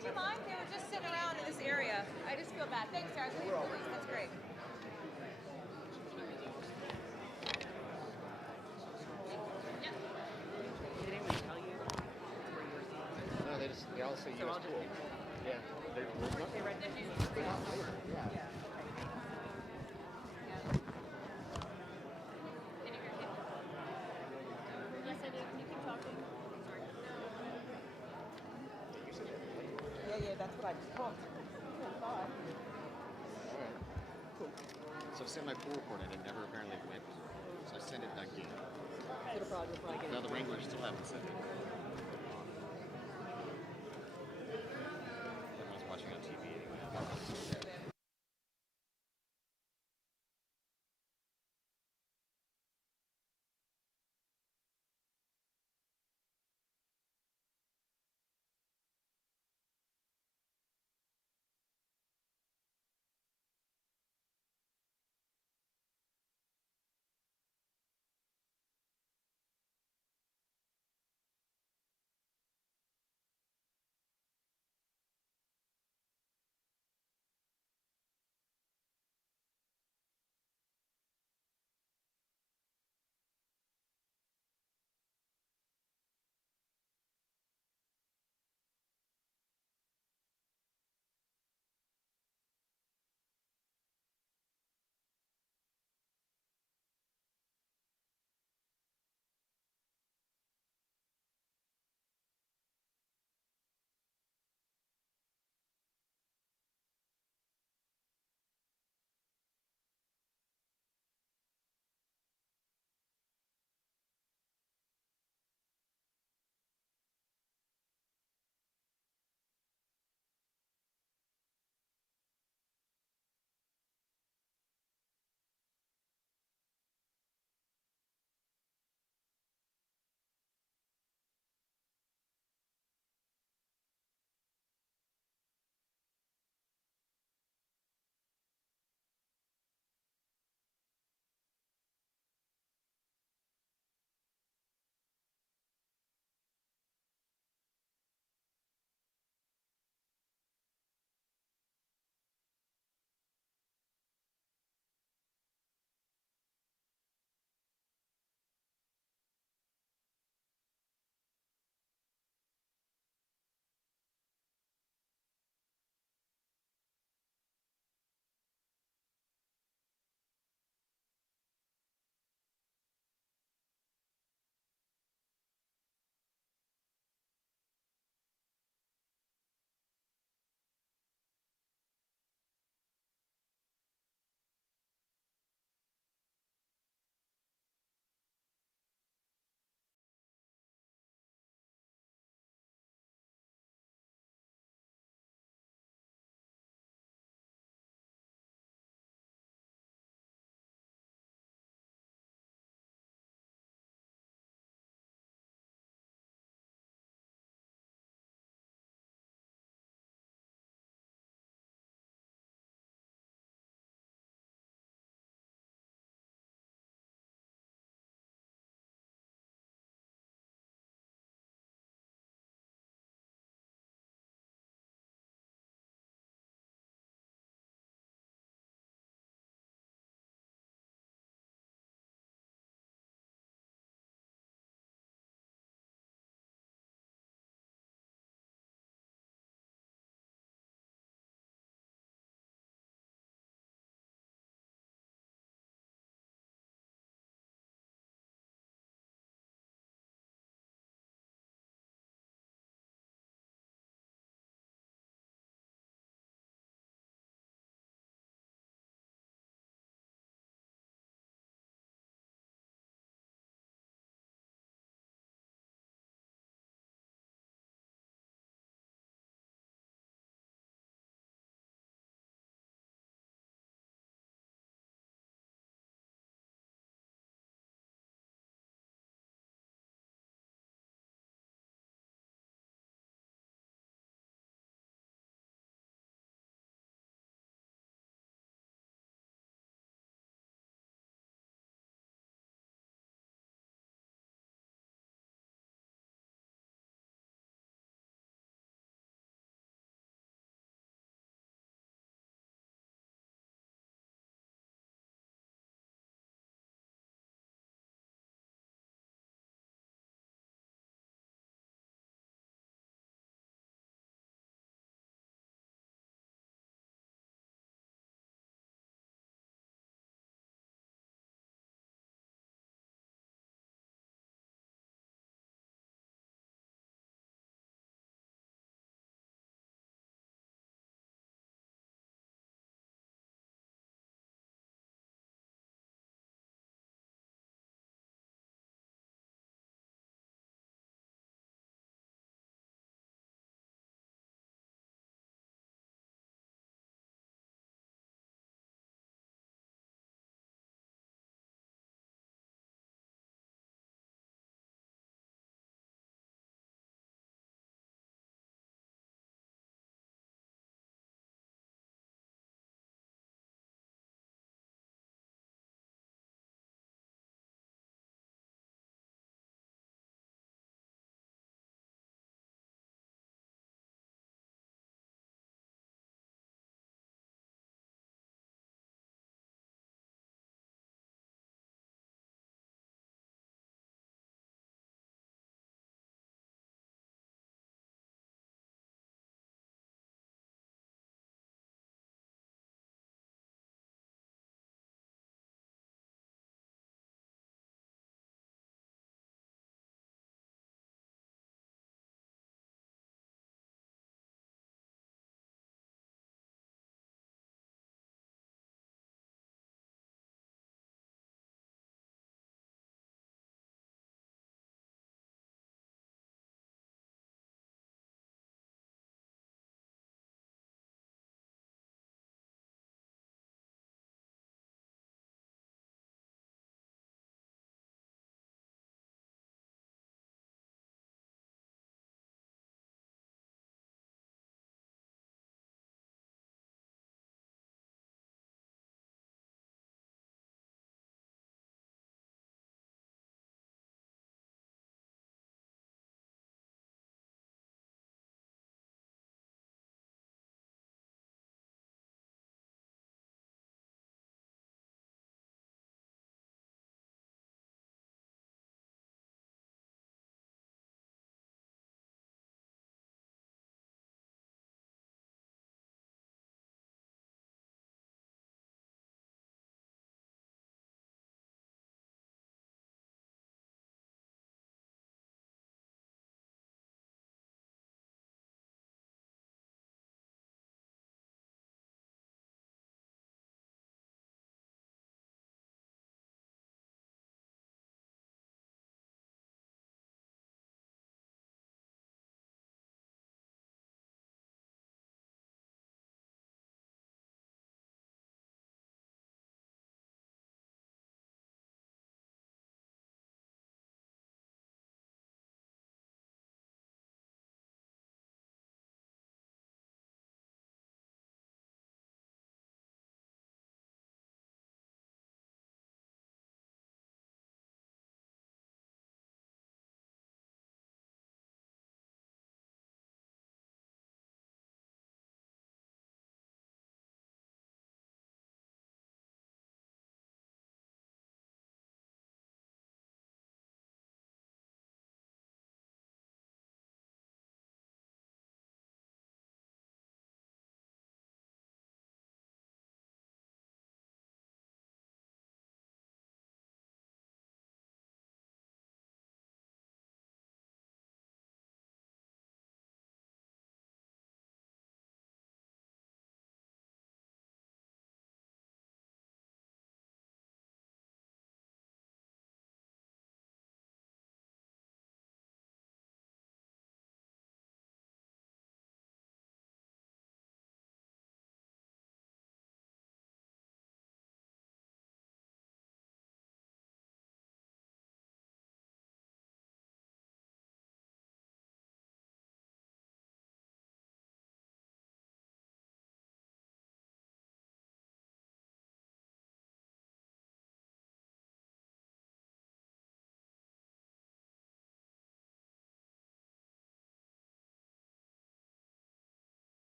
do you mind? They were just sitting around in this area. I just feel bad. Thanks, Sarah. That's great. Did anyone tell you where you were seeing? No, they all say So U.S. I'll just cool. be cool. Yeah. There's nothing. They read They all say it. Yeah. Yeah. Can you keep talking? You said that. Yeah, that's what I thought. All right. Cool. So I sent my pool report and it never apparently went. So I sent it again. You'll probably get Now the Wranglers still haven't sent it. Everyone's watching on TV anyway.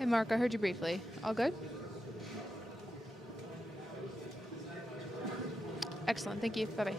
Hey, Mark, I heard you briefly. All good? Excellent. Thank you. Bye-bye.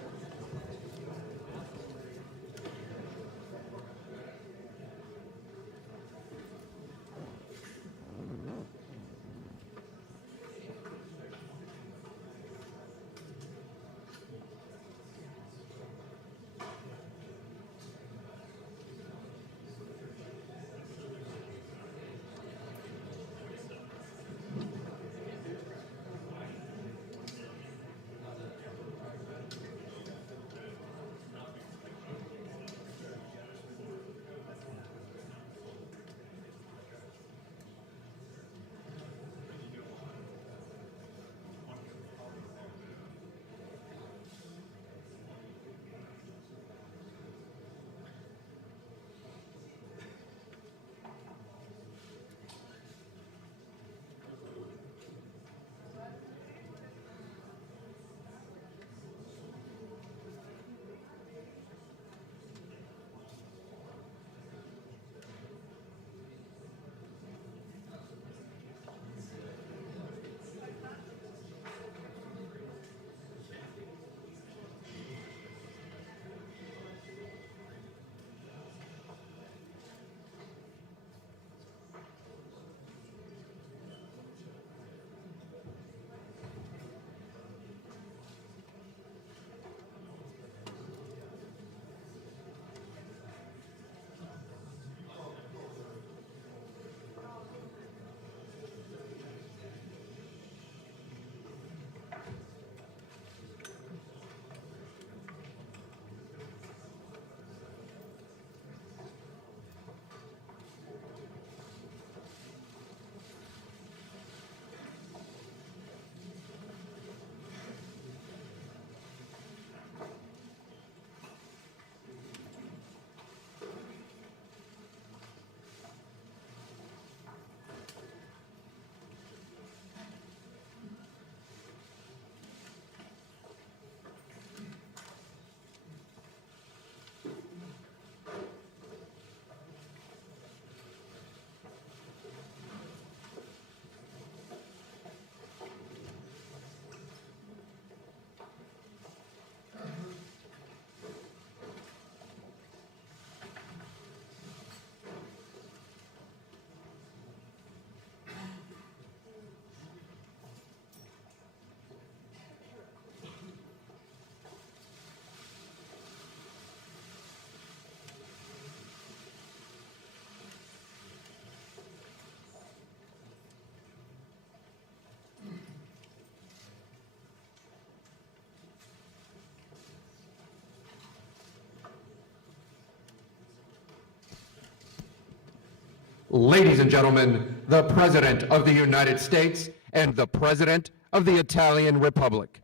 Ladies and gentlemen, the President of the United States and the President of the Italian Republic.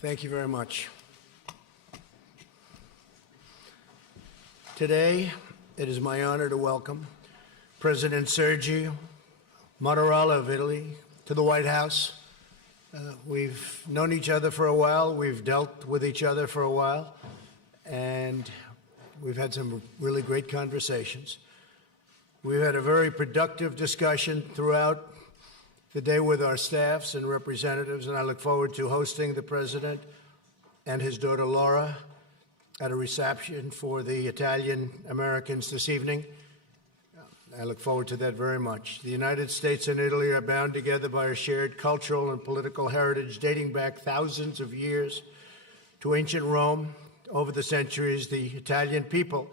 Thank you very much. Today, it is my honor to welcome President Sergio Mattarella of Italy to the White House. We've known each other for a while, we've dealt with each other for a while, and we've had some really great conversations. We've had a very productive discussion throughout the day with our staffs and representatives, and I look forward to hosting the President and his daughter Laura at a reception for the Italian Americans this evening. I look forward to that very much. The United States and Italy are bound together by a shared cultural and political heritage dating back thousands of years to ancient Rome. Over the centuries, the Italian people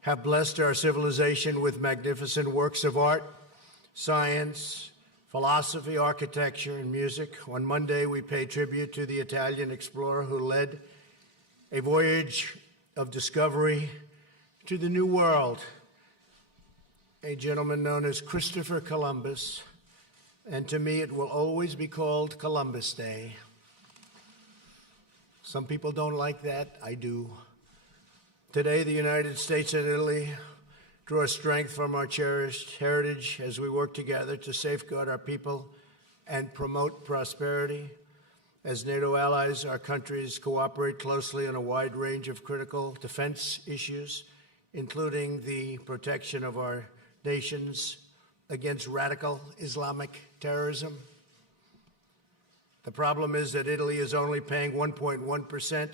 have blessed our civilization with magnificent works of art, science, philosophy, architecture, and music. On Monday, we pay tribute to the Italian explorer who led a voyage of discovery to the New World, a gentleman known as Christopher Columbus, and to me it will always be called Columbus Day. Some people don't like that, I do. Today, the United States and Italy draw strength from our cherished heritage as we work together to safeguard our people and promote prosperity. As NATO allies, our countries cooperate closely on a wide range of critical defense issues, including the protection of our nations against radical Islamic terrorism. The problem is that Italy is only paying 1.1%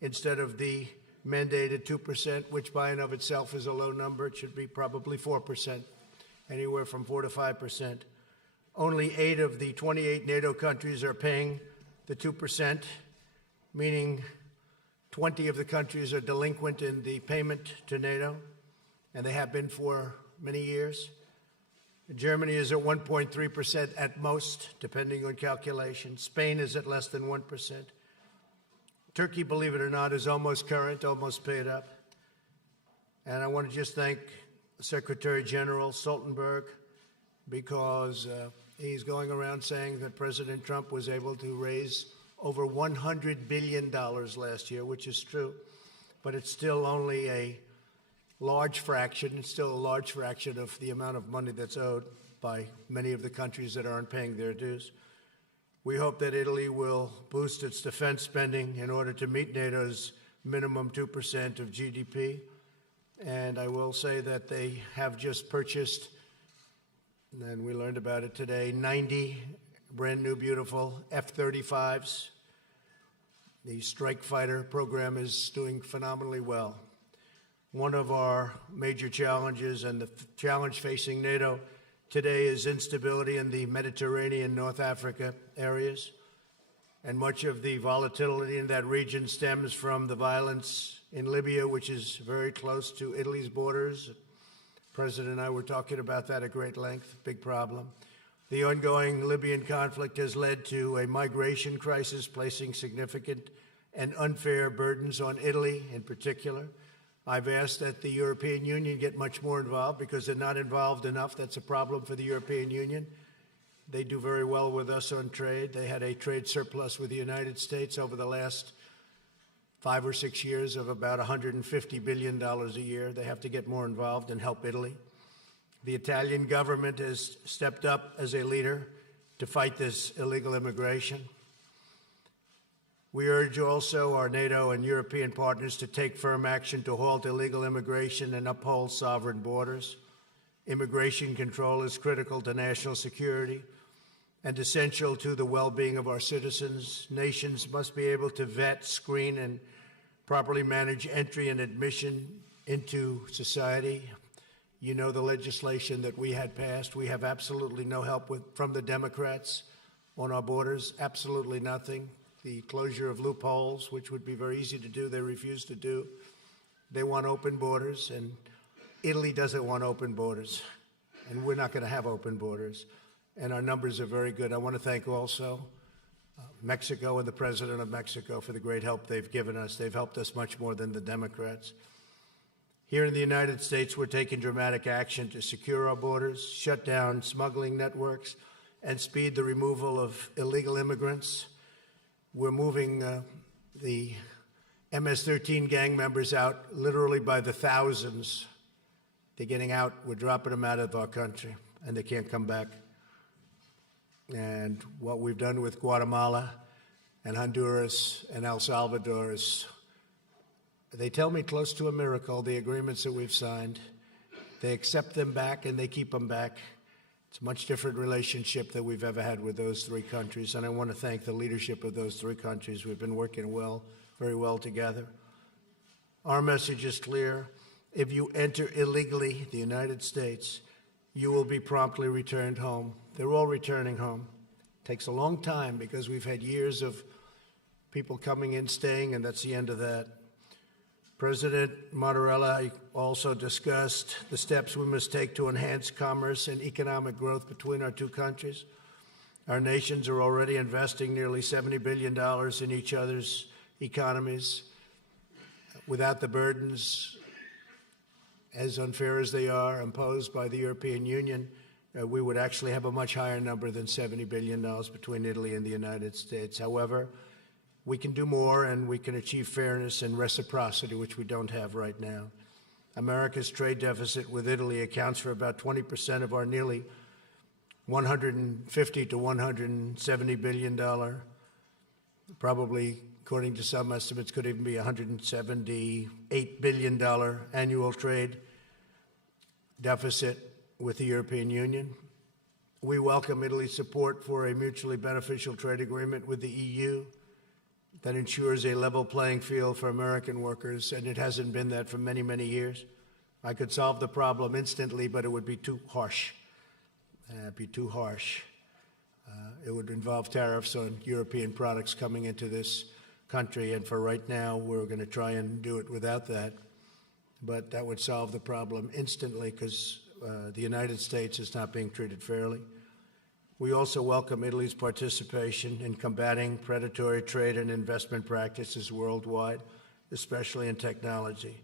instead of the mandated 2%, which by and of itself is a low number. It should be probably 4%, anywhere from 4 to 5%. Only 8 of the 28 NATO countries are paying the 2%, meaning 20 of the countries are delinquent in the payment to NATO, and they have been for many years. Germany is at 1.3% at most, depending on calculation. Spain is at less than 1%. Turkey, believe it or not, is almost current, almost paid up. And I want to just thank Secretary General Stoltenberg because he's going around saying that President Trump was able to raise over $100 billion last year, which is true, but it's still only a large fraction. It's still a large fraction of the amount of money that's owed by many of the countries that aren't paying their dues. We hope that Italy will boost its defense spending in order to meet NATO's minimum 2% of GDP. And I will say that they have just purchased, and we learned about it today, 90 brand new, beautiful F-35s. The strike fighter program is doing phenomenally well. One of our major challenges and the challenge facing NATO today is instability in the Mediterranean, North Africa areas. And much of the volatility in that region stems from the violence in Libya, which is very close to Italy's borders. The President and I were talking about that at great length, big problem. The ongoing Libyan conflict has led to a migration crisis, placing significant and unfair burdens on Italy in particular. I've asked that the European Union get much more involved because they're not involved enough. That's a problem for the European Union. They do very well with us on trade. They had a trade surplus with the United States over the last 5 or 6 years of about $150 billion a year. They have to get more involved and help Italy. The Italian government has stepped up as a leader to fight this illegal immigration. We urge also our NATO and European partners to take firm action to halt illegal immigration and uphold sovereign borders. Immigration control is critical to national security and essential to the well-being of our citizens. Nations must be able to vet, screen, and properly manage entry and admission into society. You know the legislation that we had passed. We have absolutely no help from the Democrats on our borders, absolutely nothing. The closure of loopholes, which would be very easy to do, they refuse to do. They want open borders, and Italy doesn't want open borders, and we're not going to have open borders. And our numbers are very good. I want to thank also Mexico and the President of Mexico for the great help they've given us. They've helped us much more than the Democrats. Here in the United States, we're taking dramatic action to secure our borders, shut down smuggling networks, and speed the removal of illegal immigrants. We're moving the MS-13 gang members out literally by the thousands. They're getting out. We're dropping them out of our country, and they can't come back. And what we've done with Guatemala and Honduras and El Salvador is, they tell me, close to a miracle, the agreements that we've signed. They accept them back, and they keep them back. It's a much different relationship that we've ever had with those three countries, and I want to thank the leadership of those three countries. We've been working very well together. Our message is clear. If you enter illegally the United States, you will be promptly returned home. They're all returning home. It takes a long time because we've had years of people coming in, staying, and that's the end of that. President Mattarella also discussed the steps we must take to enhance commerce and economic growth between our two countries. Our nations are already investing nearly $70 billion in each other's economies. Without the burdens, as unfair as they are, imposed by the European Union, we would actually have a much higher number than $70 billion between Italy and the United States. However, we can do more, and we can achieve fairness and reciprocity, which we don't have right now. America's trade deficit with Italy accounts for about 20% of our nearly $150 to $170 billion Probably, according to some estimates, could even be $178 billion annual trade deficit with the European Union. We welcome Italy's support for a mutually beneficial trade agreement with the EU that ensures a level playing field for American workers, and it hasn't been that for many, many years. I could solve the problem instantly, but it would be too harsh. It would involve tariffs on European products coming into this country, and for right now, we're going to try and do it without that. But that would solve the problem instantly because the United States is not being treated fairly. We also welcome Italy's participation in combating predatory trade and investment practices worldwide, especially in technology.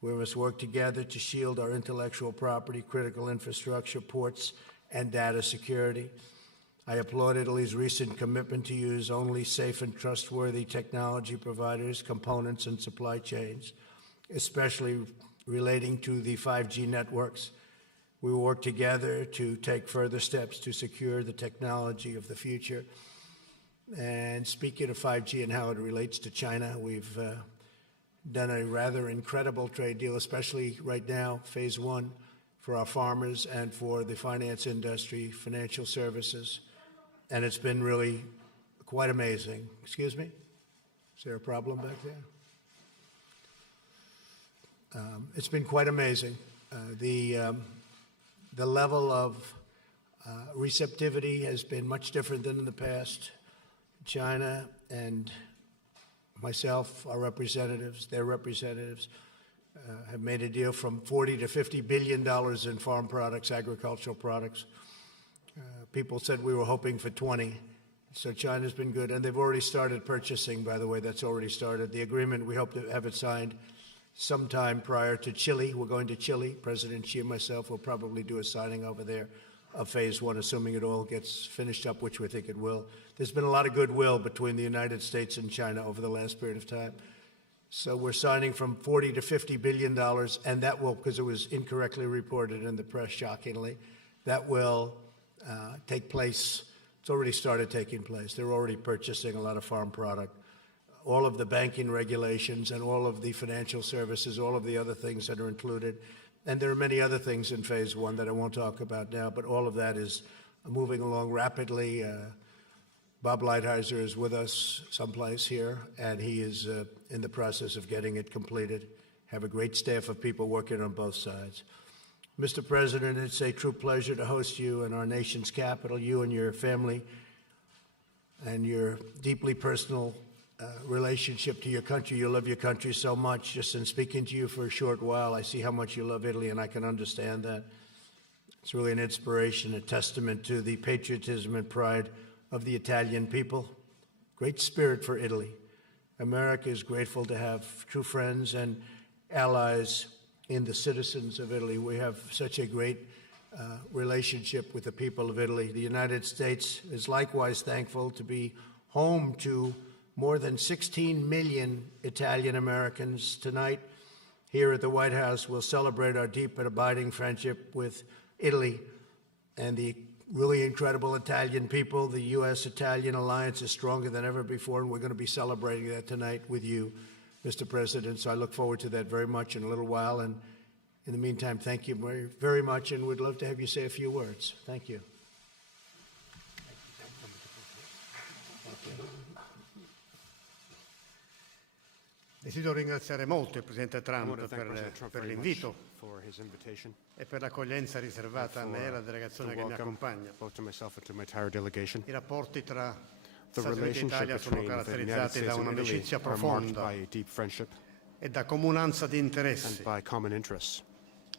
We must work together to shield our intellectual property, critical infrastructure, ports, and data security. I applaud Italy's recent commitment to use only safe and trustworthy technology providers, components, and supply chains, especially relating to the 5G networks. We will work together to take further steps to secure the technology of the future. And speaking of 5G and how it relates to China, we've done a rather incredible trade deal, especially right now, phase one, for our farmers and for the finance industry, financial services. And it's been really quite amazing. Excuse me? Is there a problem back there? It's been quite amazing. The level of receptivity has been much different than in the past. China and myself, our representatives, their representatives, have made a deal from $40 to $50 billion in farm products, agricultural products. People said we were hoping for 20. So China's been good, and they've already started purchasing, by the way. That's already started. The agreement, we hope to have it signed sometime prior to Chile. We're going to Chile. President Xi and myself will probably do a signing over there of phase one, assuming it all gets finished up, which we think it will. There's been a lot of goodwill between the United States and China over the last period of time. So we're signing from $40 to $50 billion, and that will, because it was incorrectly reported in the press, shockingly, that will take place. It's already started taking place. They're already purchasing a lot of farm product. All of the banking regulations and all of the financial services, all of the other things that are included. And there are many other things in phase one that I won't talk about now, but all of that is moving along rapidly. Bob Lighthizer is with us someplace here, and he is in the process of getting it completed. Have a great staff of people working on both sides. Mr. President, it's a true pleasure to host you in our nation's capital, you and your family, and your deeply personal relationship to your country. You love your country so much. Just in speaking to you for a short while, I see how much you love Italy, and I can understand that. It's really an inspiration, a testament to the patriotism and pride of the Italian people. Great spirit for Italy. America is grateful to have true friends and allies in the citizens of Italy. We have such a great relationship with the people of Italy. The United States is likewise thankful to be home to more than 16 million Italian Americans. Tonight, here at the White House, we'll celebrate our deep and abiding friendship with Italy and the really incredible Italian people. The U.S.-Italian alliance is stronger than ever before, and we're going to be celebrating that tonight with you, Mr. President. So I look forward to that very much in a little while. And in the meantime, thank you very, very much, and we'd love to have you say a few words. Thank you. Desidero ringraziare molto il Presidente Trump per l'invito for his invitation e per l'accoglienza riservata a me e alla delegazione che mi accompagna. both to myself and to my entire delegation. I rapporti tra The Stati Uniti e relationship Italia sono between the United caratterizzati States da and Italy un'amicizia are marked profonda by a deep friendship e da comunanza di and interessi, by common interests,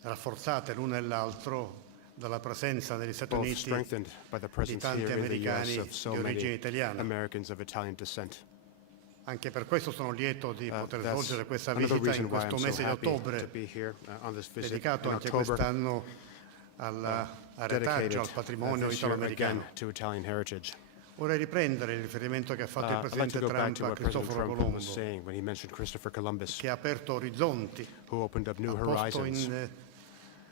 rafforzate l'uno e l'altro dalla presenza negli Stati both Uniti strengthened by the di presence tanti here in the U.S. americani of so di origine many italiana. Americans of Italian descent. Anche per questo sono lieto di poter That's svolgere questa another visita reason in why questo I'm so mese di happy to ottobre, be here on this visit dedicato in anche October, quest'anno all'arretaggio, dedicated al patrimonio this year italo-americano. again to Italian heritage. Vorrei riprendere il riferimento che ha fatto il I'd like to Presidente go back Trump to a what President Cristoforo Trump was Colombo, saying when he mentioned Christopher Columbus, che ha aperto orizzonti, who opened up new ha posto horizons, in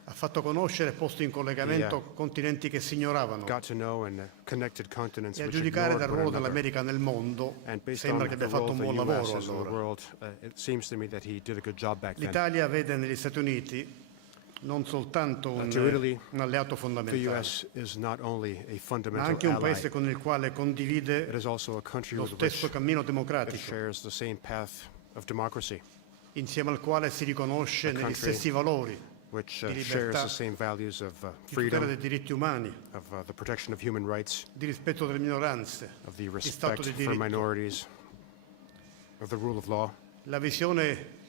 ha fatto conoscere e posto in collegamento continenti che si ignoravano. got to know and connected continents E a which giudicare ignored dal one ruolo another. dell'America nel mondo, And based sembra on che the abbia role fatto of un the buon U.S. lavoro is in the allora. world, it seems to me that he did a good job back then. L'Italia vede negli Stati Uniti non soltanto To Italy, un alleato the fondamentale, U.S. is not only a ma fundamental anche un ally, paese con il quale condivide it is also a country lo with stesso which cammino it democratico, shares the same path of democracy, insieme al quale si riconosce negli country stessi valori which di shares libertà, the same values of di tutela dei freedom, diritti umani, of the protection of human rights, di rispetto delle minoranze, of the di Stato respect di for diritto. minorities, of the rule of law. La visione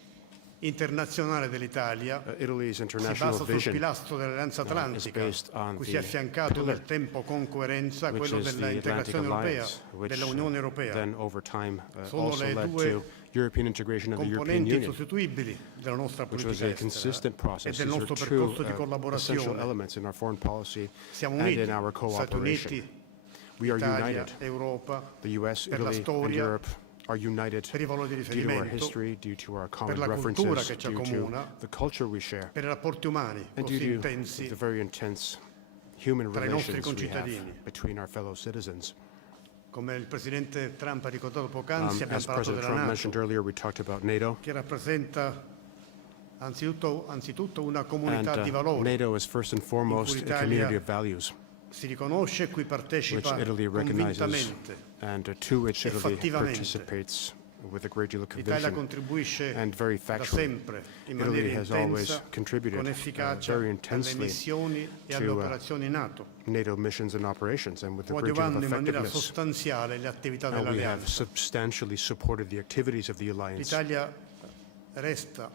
internazionale dell'Italia Italy's si international basa sul vision, pilastro dell'Alleanza Atlantica, based on cui si the è affiancato pillar, nel tempo con coerenza which quello is the Atlantic dell'integrazione europea, Alliance, which dell'Unione Europea. then over time Sono also le led due to European integration of the European componenti Union, insostituibili della nostra which was politica a consistent estera e process. del These are nostro two percorso di essential collaborazione. elements in our foreign policy Siamo and uniti, in our Stati cooperation. Uniti, We are Italia, united. Europa, The U.S., per la Italy, and storia, Europe are united per i valori di due to our riferimento, history, due to our common la cultura references, che ci due to accomuna, the culture we share, per i rapporti umani and così due to intensi the very intense human tra i nostri relations we have concittadini. between our fellow citizens. Come il Presidente Trump ha ricordato poc'anzi, abbiamo As parlato President della Trump NATO, mentioned earlier, we talked about NATO. che rappresenta anzitutto una And comunità di valori, NATO is first and foremost a l'Italia community of values, si riconosce e cui which partecipa Italy recognizes, convintamente. and to which e Italy fattivamente. participates with a great deal of L'Italia conviction. contribuisce And very da factually, sempre in Italy maniera has always intensa, contributed con efficacia very alle intensely missioni e alle to operazioni NATO, NATO missions and operations, and with a great deal of coadiuvando in maniera effectiveness. sostanziale le attività And we have dell'Alleanza. substantially supported the activities of the alliance. L'Italia resta,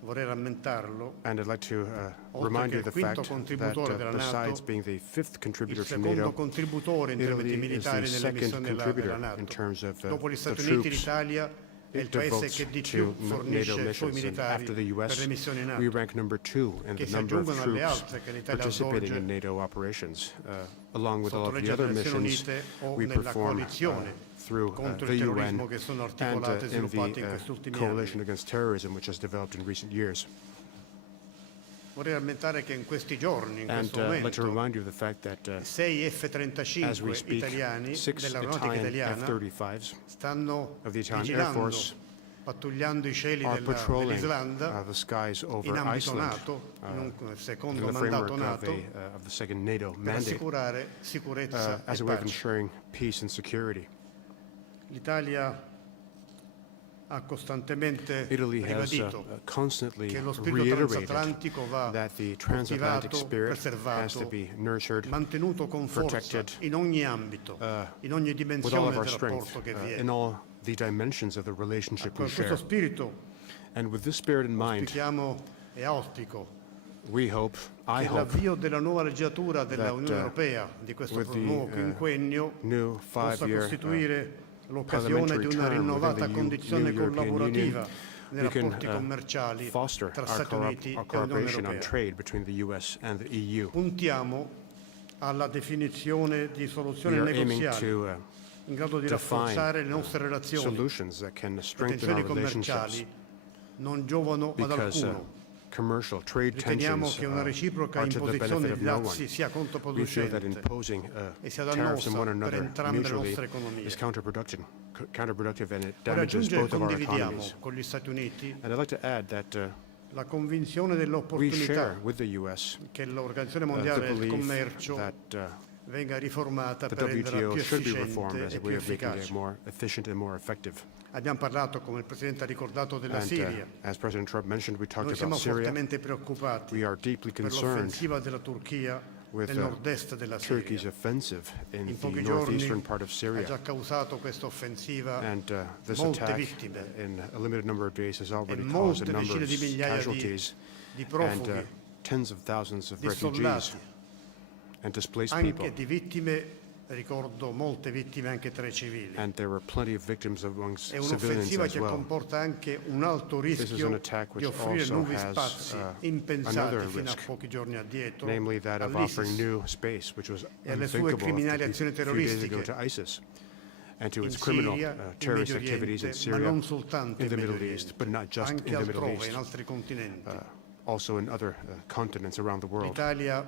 vorrei rammentarlo, And I'd like to oltre remind che you il of the quinto fact contributore that della besides NATO, being the fifth il contributor to secondo NATO, contributore in termini Italy is militari the nelle second missioni della contributor in NATO. terms of Dopo gli the Stati Uniti, troops l'Italia è il it paese devotes che di to più NATO fornisce i suoi missions. And militari after the per le U.S., missioni we NATO, rank number 2 in che the si number of aggiungono alle troops altre che l'Italia participating svolge in NATO operations. Along with all sotto of le the other Nazioni missions Unite o we nella perform coalizione through contro the il UN terrorismo che sono and articolate e in sviluppate in the questi ultimi coalition anni. against terrorism, which has developed in recent years. Vorrei rammentare che in questi giorni, in And questo I'd like to momento, remind you of the fact that 6 as we F-35 speak, italiani 6 dell'aeronautica Italian italiana F-35s stanno of the Italian Air vigilando, Force pattugliando i cieli are patrolling dell'Islanda the skies in over ambito Iceland NATO, in un in secondo the mandato framework NATO, of the second NATO per mandate assicurare sicurezza as e a way of pace. ensuring peace and security. L'Italia ha costantemente Italy has ribadito constantly che lo spirito reiterated transatlantico va that the transatlantic coltivato, spirit has to preservato, be nurtured mantenuto con forza protected, in ogni ambito, in ogni with all dimensione of our del strength, rapporto che in viene. all the dimensions of the relationship we Con share. questo spirito And with this spirit in mind, auspichiamo e auspico we hope, I che hope, l'avvio della nuova legislatura della that, Unione Europea di questo with the, nuovo quinquennio new possa five-year costituire l'occasione parliamentary di una term rinnovata within the condizione new European collaborativa nei we can rapporti commerciali foster tra our Stati Uniti e Unione cooperation on Europea. trade between the U.S. and the EU. Puntiamo alla definizione di soluzioni We are aiming negoziali to in grado di define rafforzare le nostre relazioni. solutions that can Le strengthen tensioni our relationships commerciali non giovano ad because alcuno. commercial trade Riteniamo tensions che una reciproca are to the imposizione benefit of di no dazi one. sia We feel that controproducente imposing e sia tariffs on one dannosa per another entrambe le mutually nostre economie. is counterproductive and it Vorrei damages aggiungere che both of our condividiamo economies. con gli Stati Uniti And I'd like to add that la convinzione we dell'opportunità share with the U.S. che l'Organizzazione the Mondiale del belief Commercio that venga riformata the per renderla WTO più should be reformed efficiente as e a più way of making it efficace. more efficient and more effective. Abbiamo parlato, come il Presidente ha ricordato, della And Siria. as President Trump mentioned, we talked Noi siamo about Syria. fortemente preoccupati We are deeply per concerned l'offensiva della Turchia with nel nord-est della Siria. Turkey's offensive in In the pochi giorni northeastern part of ha Syria. già causato questa offensiva And this molte attack vittime in a limited number of days has e already caused molte a number decine of di migliaia casualties di and profughi, tens of thousands of di refugees soldati, and displaced people. anche di vittime, ricordo molte vittime anche tra i civili. And there were plenty of victims amongst È civilians un'offensiva as che well. comporta anche un alto This is an rischio attack di which offrire also nuovi has spazi another impensati fino a risk, pochi giorni addietro namely that of offering all'ISIS new space, which was e alle sue unthinkable criminali a azioni few days ago terroristiche to ISIS and to in its criminal Siria, in terrorist Medio activities in Oriente, ma Syria, non soltanto in the in Medio Middle East, Oriente, but not just anche in the Middle altrove, in East, altri continenti. also in other continents around the world. L'Italia,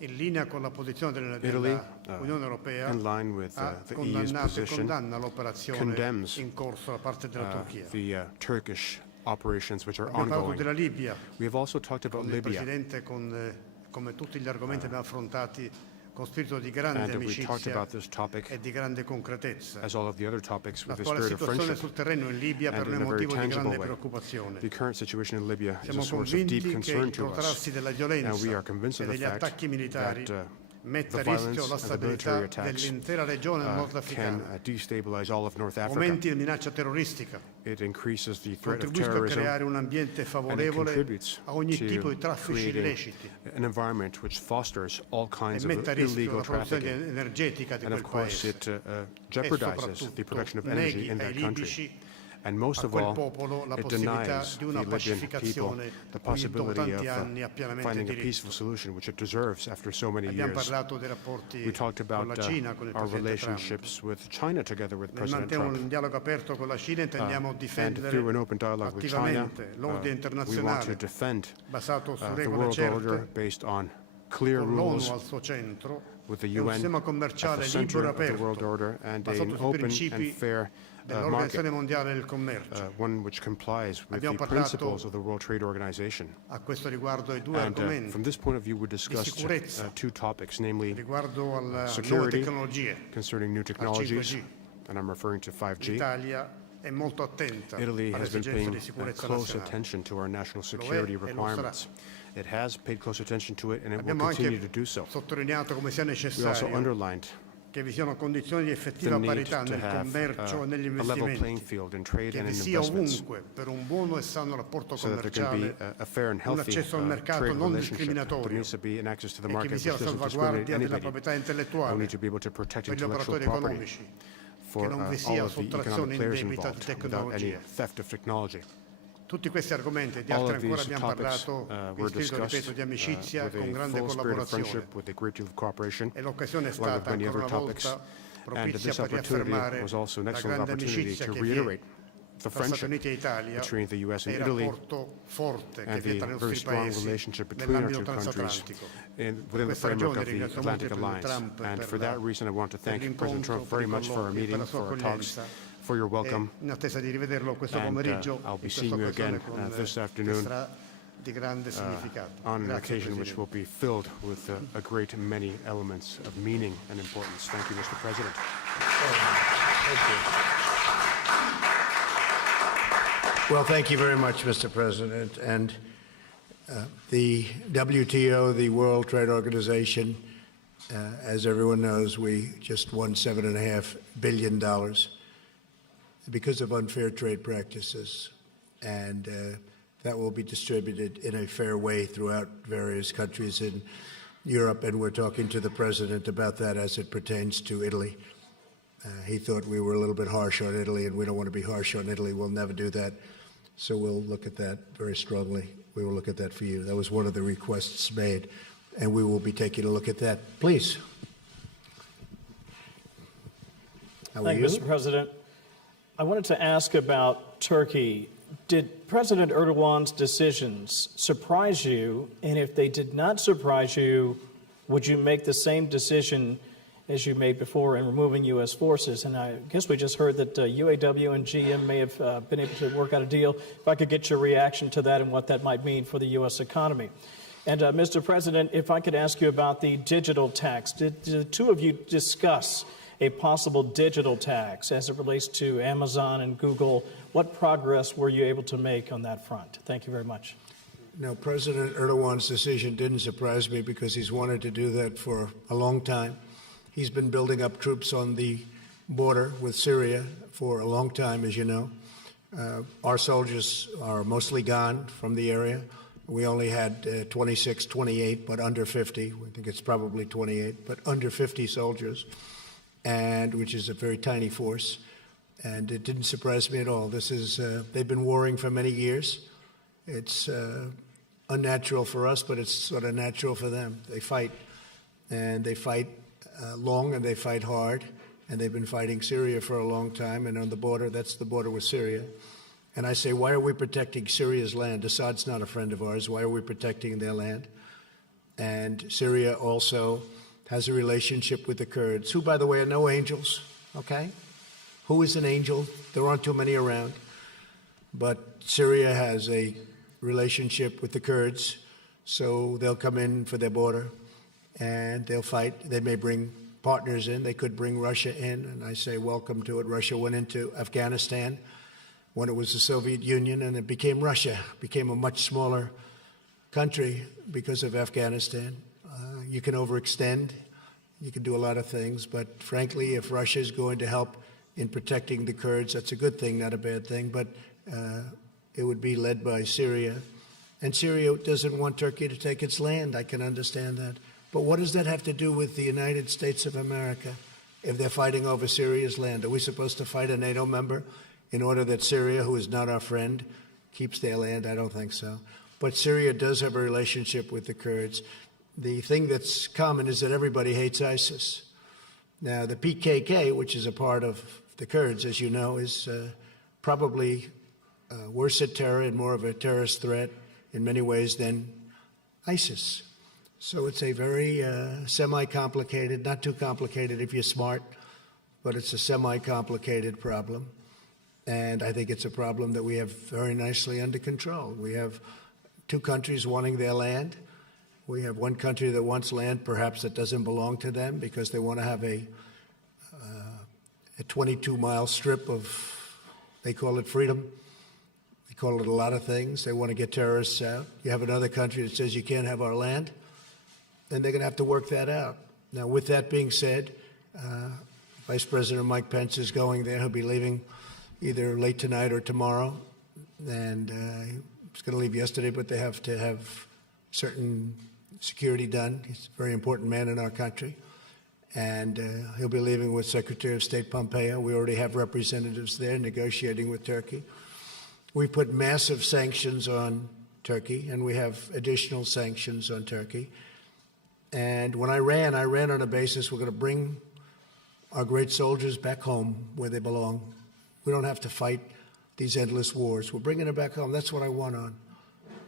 in linea con la posizione Italy, dell'Unione Europea, in line with ha the EU's condannato e position, condanna l'operazione condemns in corso da parte della Turchia. the Turkish operations which are Abbiamo parlato ongoing. della Libia. We have also talked about Con il Libya, Presidente, come tutti gli argomenti abbiamo affrontati con spirito di grande and we talked amicizia about this topic e di grande concretezza. as all of the other topics with the L'attuale spirit of situazione friendship sul terreno in Libia per and noi è in a very motivo di tangible grande way. preoccupazione. The current situation in Libya is a Siamo source of deep convinti che concern il to us, protrarsi della and violenza we are convinced e of the degli fact attacchi militari that mette the a rischio violence la and the military stabilità attacks dell'intera regione can nordafricana. destabilize all of North Africa. Aumenti la minaccia terroristica, It increases the threat of contribuisca a terrorism, creare un ambiente and it favorevole contributes a ogni to tipo di traffici creating illeciti an environment which fosters all e kinds of mette a rischio illegal la produzione trafficking. energetica di And quel of course, paese it e jeopardizes the production of soprattutto energy neghi in ai that country. libici, And most a of quel all, popolo la it possibilità denies di the una Libyan people pacificazione the cui dopo possibility tanti anni ha of pienamente finding a diritto. peaceful solution, which it deserves after so many Abbiamo years. parlato dei rapporti We talked con about la Cina, con il our Presidente Trump. relationships with China together with Nel President mantenere Trump. un dialogo aperto con la Cina intendiamo And difendere through an open dialogue with China, attivamente l'ordine we want to internazionale defend basato su the regole world order certe, based on clear con l'ONU rules, al suo centro, with the e un UN sistema at commerciale the center libero e of the world aperto, order, and basato an sui open and principi fair dell'Organizzazione market, Mondiale del Commercio. one which complies with Abbiamo the parlato principles of the World Trade Organization. A questo riguardo i due And argomenti from this point of view, we discussed sicurezza. two topics, namely riguardo alle nuove security tecnologie. concerning new technologies, 5G. and I'm referring to 5G. L'Italia è molto attenta Italy alle has been esigenze paying di sicurezza close nazionale. attention to our national security lo è e lo requirements. It has paid close attention to it, and it will Abbiamo continue anche to do so. sottolineato come sia We also necessario underlined che vi siano condizioni di the effettiva need parità to nel have commercio e negli a level playing investimenti, field in trade che and vi in sia investments, ovunque per un buono e sano rapporto so that there can be commerciale a fair and un healthy accesso al mercato trade non relationship. There discriminatorio needs to be an access to the e che market vi which sia la doesn't discriminate salvaguardia della anybody. proprietà We intellettuale need to be able to protect per gli intellectual operatori property economici, for che non vi all sia of the economic sottrazione players indebita di involved without any tecnologie. theft of technology. Tutti questi argomenti e di All altri of ancora these abbiamo topics parlato in were spirito, ripeto, discussed di amicizia with con a grande full spirit of collaborazione friendship, with a great deal of cooperation, e l'occasione è along with stata many ancora other una topics. volta And propizia this per opportunity riaffermare was also an la excellent grande opportunity amicizia to che vi è reiterate the tra Stati friendship Uniti e Italia between the US e and il Italy rapporto forte che and vi è the tra i very nostri strong paesi relationship between our nell'ambito two countries transatlantico. within the questa framework ragione of the ringrazio molto Atlantic il Presidente Alliance. Trump And per for that reason, I want to thank President l'incontro, Trump very per i much for our colloqui, per meeting, la sua for our talks, accoglienza for your welcome. e in attesa di rivederlo questo And pomeriggio I'll be in seeing questa you occasione again con this che afternoon sarà di grande significato. on an Grazie, occasion which Presidente. will be filled with a great many elements of meaning and importance. Thank you, Mr. President. Well, thank you very much, Mr. President. And the WTO, the World Trade Organization, as everyone knows, we just won $7.5 billion because of unfair trade practices. And that will be distributed in a fair way throughout various countries in Europe. And we're talking to the President about that as it pertains to Italy. He thought we were a little bit harsh on Italy, and we don't want to be harsh on Italy. We'll never do that. So we'll look at that very strongly. We will look at that for you. That was one of the requests made, and we will be taking a look at that. Please. How are Thank you, you? Mr. President. I wanted to ask about Turkey. Did President Erdogan's decisions surprise you? And if they did not surprise you, would you make the same decision as you made before in removing U.S. forces? And I guess we just heard that UAW and GM may have been able to work out a deal. If I could get your reaction to that and what that might mean for the U.S. economy. And Mr. President, if I could ask you about the digital tax. Did the two of you discuss a possible digital tax as it relates to Amazon and Google? What progress were you able to make on that front? Thank you very much. No, President Erdogan's decision didn't surprise me because he's wanted to do that for a long time. He's been building up troops on the border with Syria for a long time, as you know. Our soldiers are mostly gone from the area. We only had 26, 28, but under 50. I think it's probably 28, but under 50 soldiers, and which is a very tiny force. And it didn't surprise me at all. This is they've been warring for many years. It's unnatural for us, but it's sort of natural for them. They fight, and they fight long, and they fight hard, and they've been fighting Syria for a long time. And on the border, that's the border with Syria. And I say, why are we protecting Syria's land? Assad's not a friend of ours. Why are we protecting their land? And Syria also has a relationship with the Kurds, who, by the way, are no angels, okay? Who is an angel? There aren't too many around. But Syria has a relationship with the Kurds, so they'll come in for their border and they'll fight. They may bring partners in. They could bring Russia in, and I say welcome to it. Russia went into Afghanistan when it was the Soviet Union, and it became Russia, became a much smaller country because of Afghanistan. You can overextend. You can do a lot of things, but frankly, if Russia is going to help in protecting the Kurds, that's a good thing, not a bad thing, but it would be led by Syria. And Syria doesn't want Turkey to take its land. I can understand that. But what does that have to do with the United States of America if they're fighting over Syria's land? Are we supposed to fight a NATO member in order that Syria, who is not our friend, keeps their land? I don't think so. But Syria does have a relationship with the Kurds. The thing that's common is that everybody hates ISIS. Now, the PKK, which is a part of the Kurds, as you know, is probably worse at terror and more of a terrorist threat in many ways than ISIS. So it's a very semi-complicated, not too complicated if you're smart, but it's a semi-complicated problem. And I think it's a problem that we have very nicely under control. We have two countries wanting their land. We have one country that wants land perhaps that doesn't belong to them because they want to have a 22-mile strip of, they call it freedom. They call it a lot of things. They want to get terrorists out. You have another country that says you can't have our land, then they're going to have to work that out. Now, with that being said, Vice President Mike Pence is going there. He'll be leaving either late tonight or tomorrow. And he was going to leave yesterday, but they have to have certain security done. He's a very important man in our country. And he'll be leaving with Secretary of State Pompeo. We already have representatives there negotiating with Turkey. We put massive sanctions on Turkey, and we have additional sanctions on Turkey. And when I ran on a basis we're going to bring our great soldiers back home where they belong. We don't have to fight these endless wars. We're bringing them back home. That's what I want on.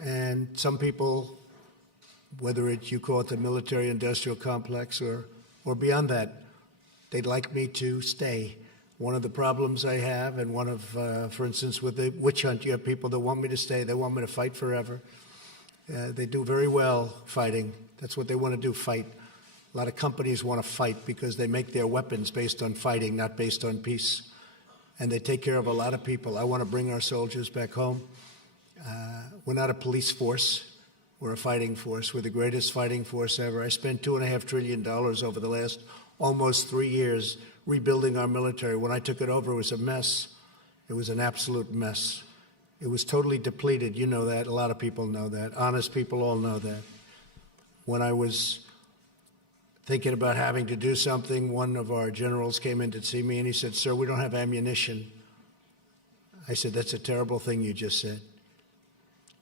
And some people, whether it's, you call it the military-industrial complex or beyond that, they'd like me to stay. One of the problems I have, and one of, for instance, with the witch hunt, you have people that want me to stay. They want me to fight forever. They do very well fighting. That's what they want to do, fight. A lot of companies want to fight because they make their weapons based on fighting, not based on peace. And they take care of a lot of people. I want to bring our soldiers back home. We're not a police force. We're a fighting force. We're the greatest fighting force ever. I spent $2.5 trillion over the last almost 3 years rebuilding our military. When I took it over, it was a mess. It was an absolute mess. It was totally depleted. You know that. A lot of people know that. Honest people all know that. When I was thinking about having to do something, one of our generals came in to see me and he said, "Sir, we don't have ammunition." I said, "That's a terrible thing you just said."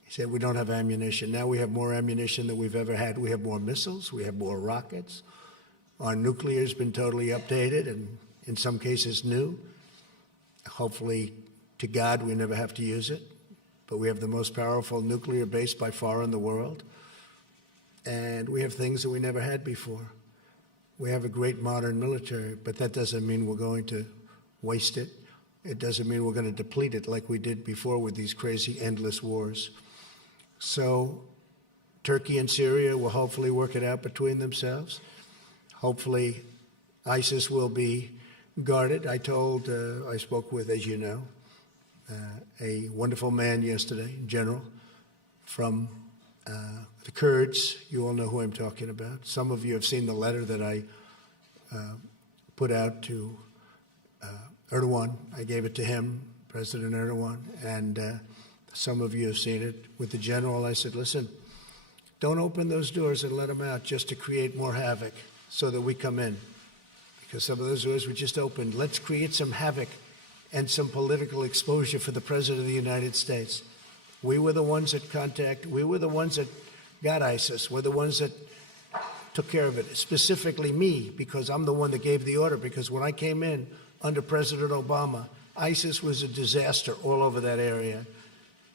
He said, "We don't have ammunition." Now we have more ammunition than we've ever had. We have more missiles. We have more rockets. Our nuclear has been totally updated and in some cases new. Hopefully, to God, we never have to use it. But we have the most powerful nuclear base by far in the world. And we have things that we never had before. We have a great modern military, but that doesn't mean we're going to waste it. It doesn't mean we're going to deplete it like we did before with these crazy, endless wars. So Turkey and Syria will hopefully work it out between themselves. Hopefully ISIS will be guarded. I spoke with, as you know, a wonderful man yesterday, general, from the Kurds. You all know who I'm talking about. Some of you have seen the letter that I put out to Erdogan. I gave it to him, President Erdogan, and some of you have seen it. With the general, I said, listen, don't open those doors and let them out just to create more havoc so that we come in. Because some of those doors were just opened. Let's create some havoc and some political exposure for the President of the United States. We were the ones we were the ones that got ISIS. We're the ones that took care of it, specifically me, because I'm the one that gave the order. Because when I came in under President Obama, ISIS was a disaster all over that area.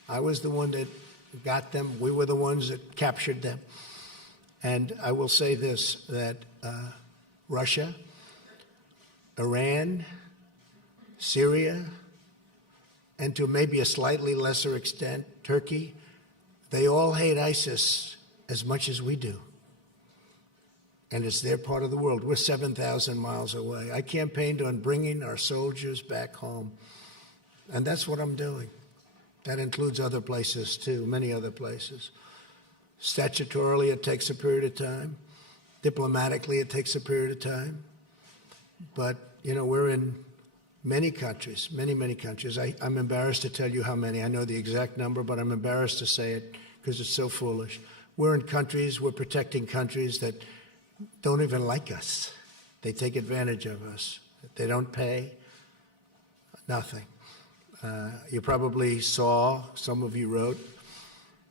I was the one that got them. We were the ones that captured them. And I will say this, that Russia, Iran, Syria, and to maybe a slightly lesser extent, Turkey, they all hate ISIS as much as we do. And it's their part of the world. We're 7,000 miles away. I campaigned on bringing our soldiers back home. And that's what I'm doing. That includes other places too, many other places. Statutorily, it takes a period of time. Diplomatically, it takes a period of time. But, you know, we're in many countries, many countries. I'm embarrassed to tell you how many. I know the exact number, but I'm embarrassed to say it because it's so foolish. We're in countries, we're protecting countries that don't even like us. They take advantage of us. They don't pay, nothing. You probably saw, some of you wrote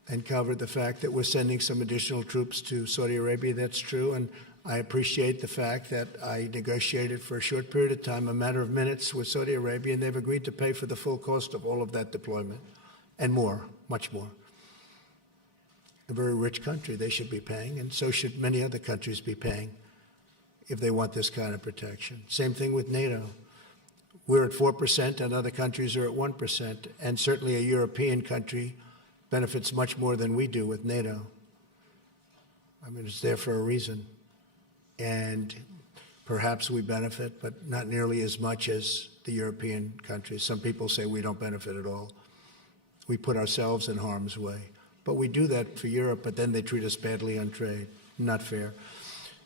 and covered the fact that we're sending some additional troops to Saudi Arabia. That's true, and I appreciate the fact that I negotiated for a short period of time, a matter of minutes, with Saudi Arabia, and they've agreed to pay for the full cost of all of that deployment and more, much more. A very rich country, they should be paying, and so should many other countries be paying if they want this kind of protection. Same thing with NATO. We're at 4% and other countries are at 1%, and certainly a European country benefits much more than we do with NATO. I mean, it's there for a reason. And perhaps we benefit, but not nearly as much as the European countries. Some people say we don't benefit at all. We put ourselves in harm's way. But we do that for Europe, but then they treat us badly on trade. Not fair.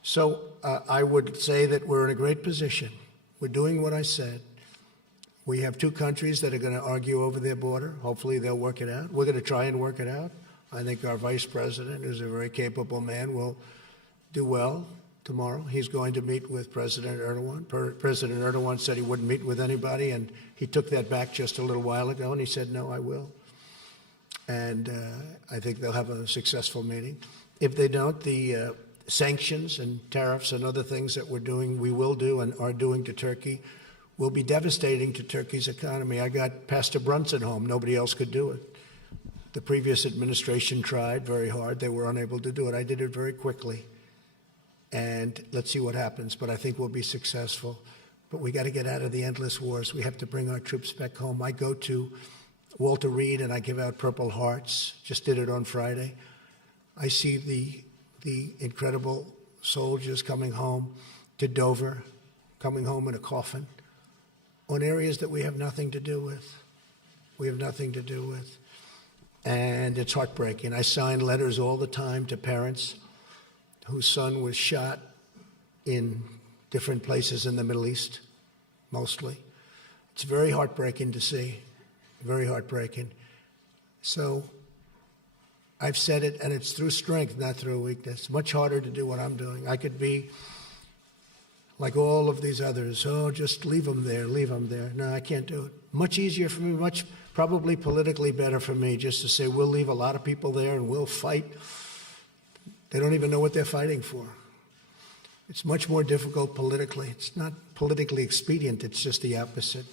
So I would say that we're in a great position. We're doing what I said. We have two countries that are going to argue over their border. Hopefully they'll work it out. We're going to try and work it out. I think our vice president, who's a very capable man, will do well tomorrow. He's going to meet with President Erdogan. President Erdogan said he wouldn't meet with anybody, and he took that back just a little while ago, and he said, no, I will. And I think they'll have a successful meeting. If they don't, the sanctions and tariffs and other things that we're doing, we will do and are doing to Turkey, will be devastating to Turkey's economy. I got Pastor Brunson home. Nobody else could do it. The previous administration tried very hard. They were unable to do it. I did it very quickly. And let's see what happens. But I think we'll be successful. But we got to get out of the endless wars. We have to bring our troops back home. I go to Walter Reed and I give out Purple Hearts. Just did it on Friday. I see the incredible soldiers coming home to Dover, coming home in a coffin, on areas that we have nothing to do with. We have nothing to do with. And it's heartbreaking. I sign letters all the time to parents whose son was shot in different places in the Middle East, mostly. It's very heartbreaking to see, very heartbreaking. So I've said it, and it's through strength, not through weakness. Much harder to do what I'm doing. I could be like all of these others. Oh, just leave them there, leave them there. No, I can't do it. Much easier for me, much probably politically better for me just to say we'll leave a lot of people there and we'll fight. They don't even know what they're fighting for. It's much more difficult politically. It's not politically expedient. It's just the opposite.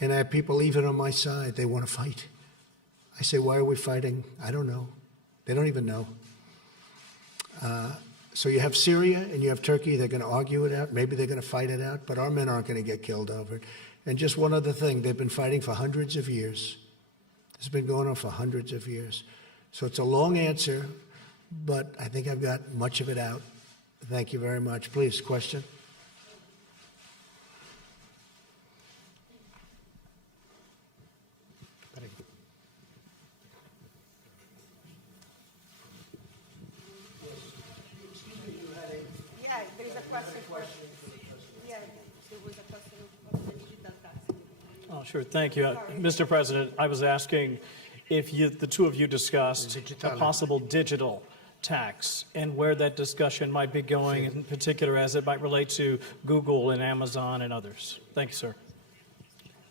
And I have people even on my side. They want to fight. I say, why are we fighting? I don't know. They don't even know. So you have Syria and you have Turkey. They're going to argue it out. Maybe they're going to fight it out. But our men aren't going to get killed over it. And just one other thing. They've been fighting for hundreds of years. It's been going on for hundreds of years. So it's a long answer, but I think I've got much of it out. Thank you very much. Please, question? Yeah, there is a question. Yeah, there was a question of the digital tax. Oh, sure. Thank you. Mr. President, I was asking if the two of you discussed a possible digital tax and where that discussion might be going, in particular as it might relate to Google and Amazon and others. Thank you, sir.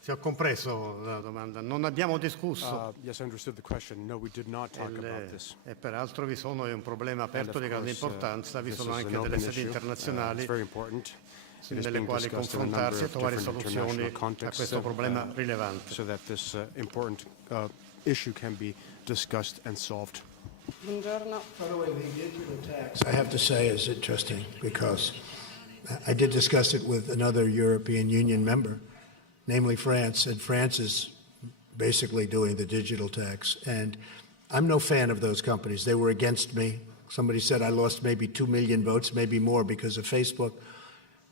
Se ho compreso la domanda, non abbiamo discusso. Yes, I understood the question. No, we did not talk about this. E peraltro è un problema aperto di grande importanza, vi sono anche delle sedi internazionali. It's very important. is nelle being quali discussed in a number confrontarsi e of trovare different soluzioni international a contexts questo problema rilevante. so that this important issue can be discussed and solved. Buongiorno. By the way, the digital tax, I have to say, is interesting because I did discuss it with another European Union member, namely France, and France is basically doing the digital tax. And I'm no fan of those companies. They were against me. Somebody said I lost maybe 2 million votes, maybe more because of Facebook.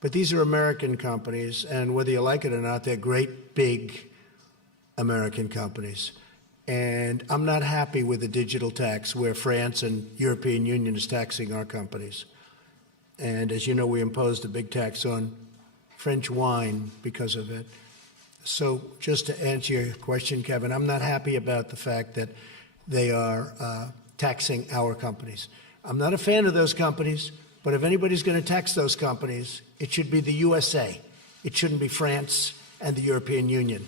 But these are American companies, and whether you like it or not, they're great, big American companies. And I'm not happy with the digital tax where France and European Union is taxing our companies. And as you know, we imposed a big tax on French wine because of it. So just to answer your question, Kevin, I'm not happy about the fact that they are taxing our companies. I'm not a fan of those companies, but if anybody's going to tax those companies, it should be the USA. It shouldn't be France and the European Union,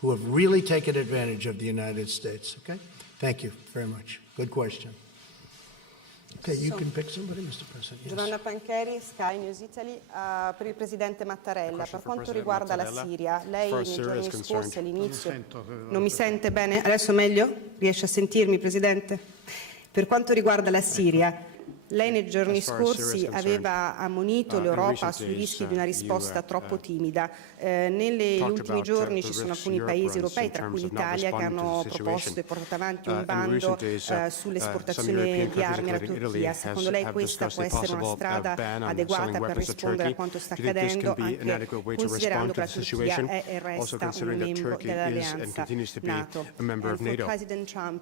who have really taken advantage of the United States. Okay? Thank you very much. Good question. Okay, you can pick somebody, Mr. President. Yes. Giovanna Pancheri, Sky News Italy. Per il Presidente Mattarella, per quanto riguarda la Siria, lei nei giorni scorsi all'inizio... Non mi sente bene? Adesso meglio? Riesce a sentirmi, Presidente? Per quanto riguarda la Siria, lei nei giorni scorsi aveva ammonito l'Europa sui rischi di una risposta troppo timida. Negli ultimi giorni ci sono alcuni paesi europei, tra cui l'Italia, che hanno proposto e portato avanti un bando sull'esportazione di armi alla Turchia. Secondo lei questa può essere una strada adeguata per rispondere a quanto sta accadendo, anche considerando che la Turchia è e resta un membro dell'alleanza NATO? President Trump,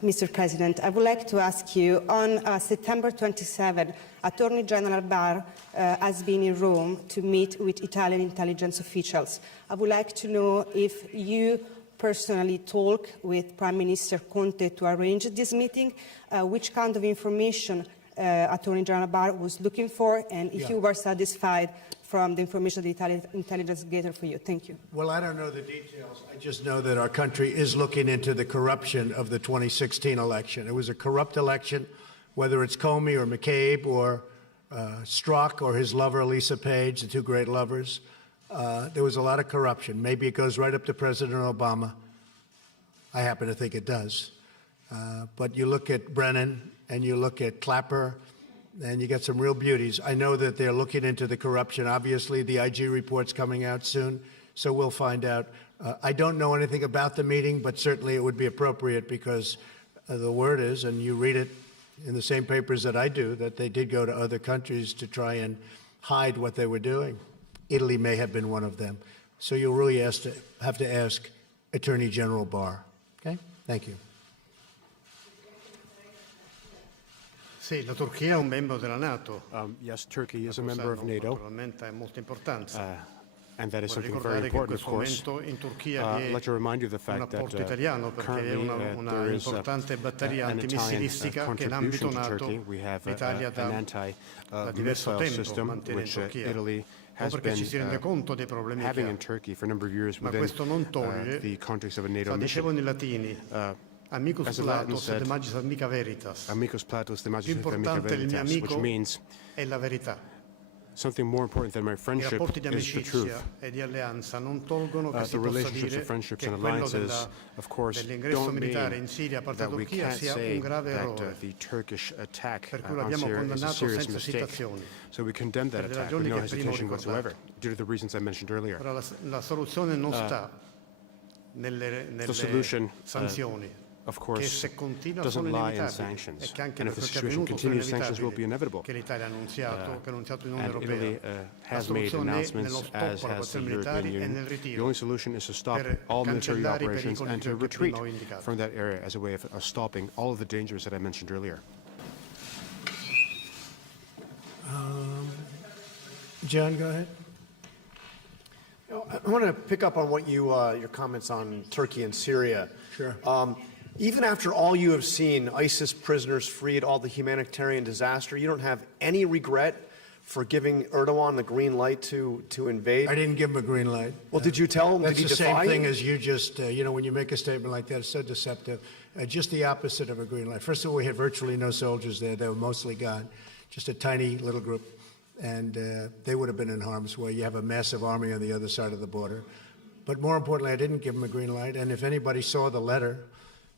Mr. President, I would like to ask you, on September 27, Attorney General Barr has been in Rome to meet with Italian intelligence officials. I would like to know if you personally talk with Prime Minister Conte to arrange this meeting, which kind of information Attorney General Barr was looking for, and if you were satisfied from the information the Italian intelligence gathered for you. Thank you. Well, I don't know the details. I just know that our country is looking into the corruption of the 2016 election. It was a corrupt election, whether it's Comey or McCabe or Strzok or his lover, Lisa Page, the two great lovers. There was a lot of corruption. Maybe it goes right up to President Obama. I happen to think it does. But you look at Brennan and you look at Clapper, and you get some real beauties. I know that they're looking into the corruption. Obviously, the IG report's coming out soon, so we'll find out. I don't know anything about the meeting, but certainly it would be appropriate because the word is, and you read it in the same papers that I do, that they did go to other countries to try and hide what they were doing. Italy may have been one of them. So you'll really have to ask Attorney General Barr. Okay? Thank you. Sì, la Turchia è un membro della NATO. Yes, Turkey is a member of NATO. Naturalmente ha molta importanza. And that is Vorrei something very ricordare che in important, of questo course. momento in Turchia I'd like to remind you of the un fact that apporto italiano perché è currently una there is importante batteria an Italian antimissilistica che in ambito contribution to NATO Turkey. We have l'Italia an da diverso anti-missile tempo system mantiene in which Turchia. Italy has perché ci si rende been conto dei problemi che having ha. in Turkey for a number of years Ma within questo non toglie, the context of a NATO dicevo mission. nei latini, amicus as the Latins Platos said, et magis amica veritas. Amicus Platus, the Più magis amica importante il mio veritas, which amico means è la verità. something more important than my I friendship rapporti di is the truth. amicizia e di alleanza non tolgono che The si possa relationships dire of friendships che and quello alliances, of course, dell'ingresso don't militare mean in Siria a parte that la we Turchia can't sia say un grave that errore. the Turkish attack Per cui on l'abbiamo Syria is a condannato serious senza mistake. esitazioni. So we condemn that Per le attack with ragioni no che prima ho hesitation whatsoever, ricordato. due to the reasons I mentioned earlier. Ora la soluzione non sta nelle The solution, sanzioni, of che course, se continua doesn't sono lie in inevitabili sanctions. e che anche And if per the quel che è situation avvenuto sono continues, sanctions will be inevitabili inevitable. che l'Italia ha annunciato l'Unione And Europea. Italy La has made soluzione è announcements, nello stop as alle has the operazioni European militari e Union. nel The ritiro only solution is to stop per all military cancellare i operations pericoli and to che retreat prima ho indicato. from that area as a way of stopping all of the dangers that I mentioned earlier. John, go ahead. I want to pick up on what your comments on Turkey and Syria. Sure. Even after all you have seen, ISIS prisoners freed, all the humanitarian disaster, you don't have any regret for giving Erdogan the green light to invade? I didn't give him a green light. Well, did you tell him? That's Did he the same defy thing you? as you just, when you make a statement like that, it's so deceptive. Just the opposite of a green light. First of all, we had virtually no soldiers there. They were mostly gone. Just a tiny little group. and they would have been in harm's way. You have a massive army on the other side of the border. But more importantly, I didn't give them a green light, and if anybody saw the letter,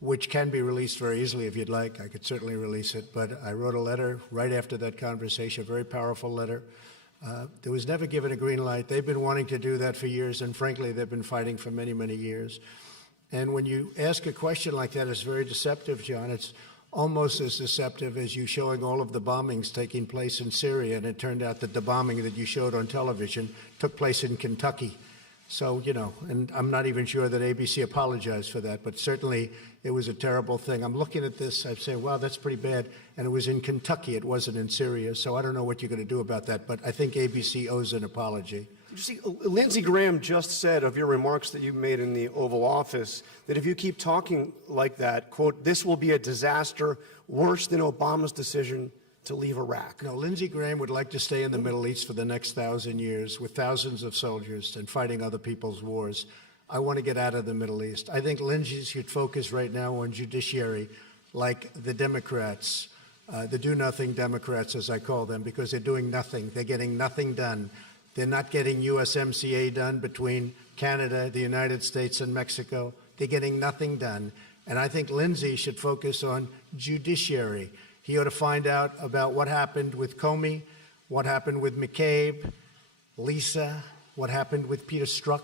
which can be released very easily if you'd like, I could certainly release it, but I wrote a letter right after that conversation, a very powerful letter. There was never given a green light. They've been wanting to do that for years, and frankly, they've been fighting for many, many years. And when you ask a question like that, it's very deceptive, John. It's almost as deceptive as you showing all of the bombings taking place in Syria, and it turned out that the bombing that you showed on television took place in Kentucky. So, you know, and I'm not even sure that ABC apologized for that, but certainly it was a terrible thing. I'm looking at this, I say, wow, that's pretty bad. And it was in Kentucky, it wasn't in Syria. So I don't know what you're going to do about that, but I think ABC owes an apology. You see, Lindsey Graham just said of your remarks that you made in the Oval Office that if you keep talking like that, quote, this will be a disaster worse than Obama's decision to leave Iraq. No, Lindsey Graham would like to stay in the Middle East for the next 1,000 years with thousands of soldiers and fighting other people's wars. I want to get out of the Middle East. I think Lindsey should focus right now on judiciary, like the Democrats, the do-nothing Democrats, as I call them, because they're doing nothing. They're getting nothing done. They're not getting USMCA done between Canada, the United States, and Mexico. They're getting nothing done. And I think Lindsey should focus on judiciary. He ought to find out about what happened with Comey, what happened with McCabe, Lisa, what happened with Peter Strzok,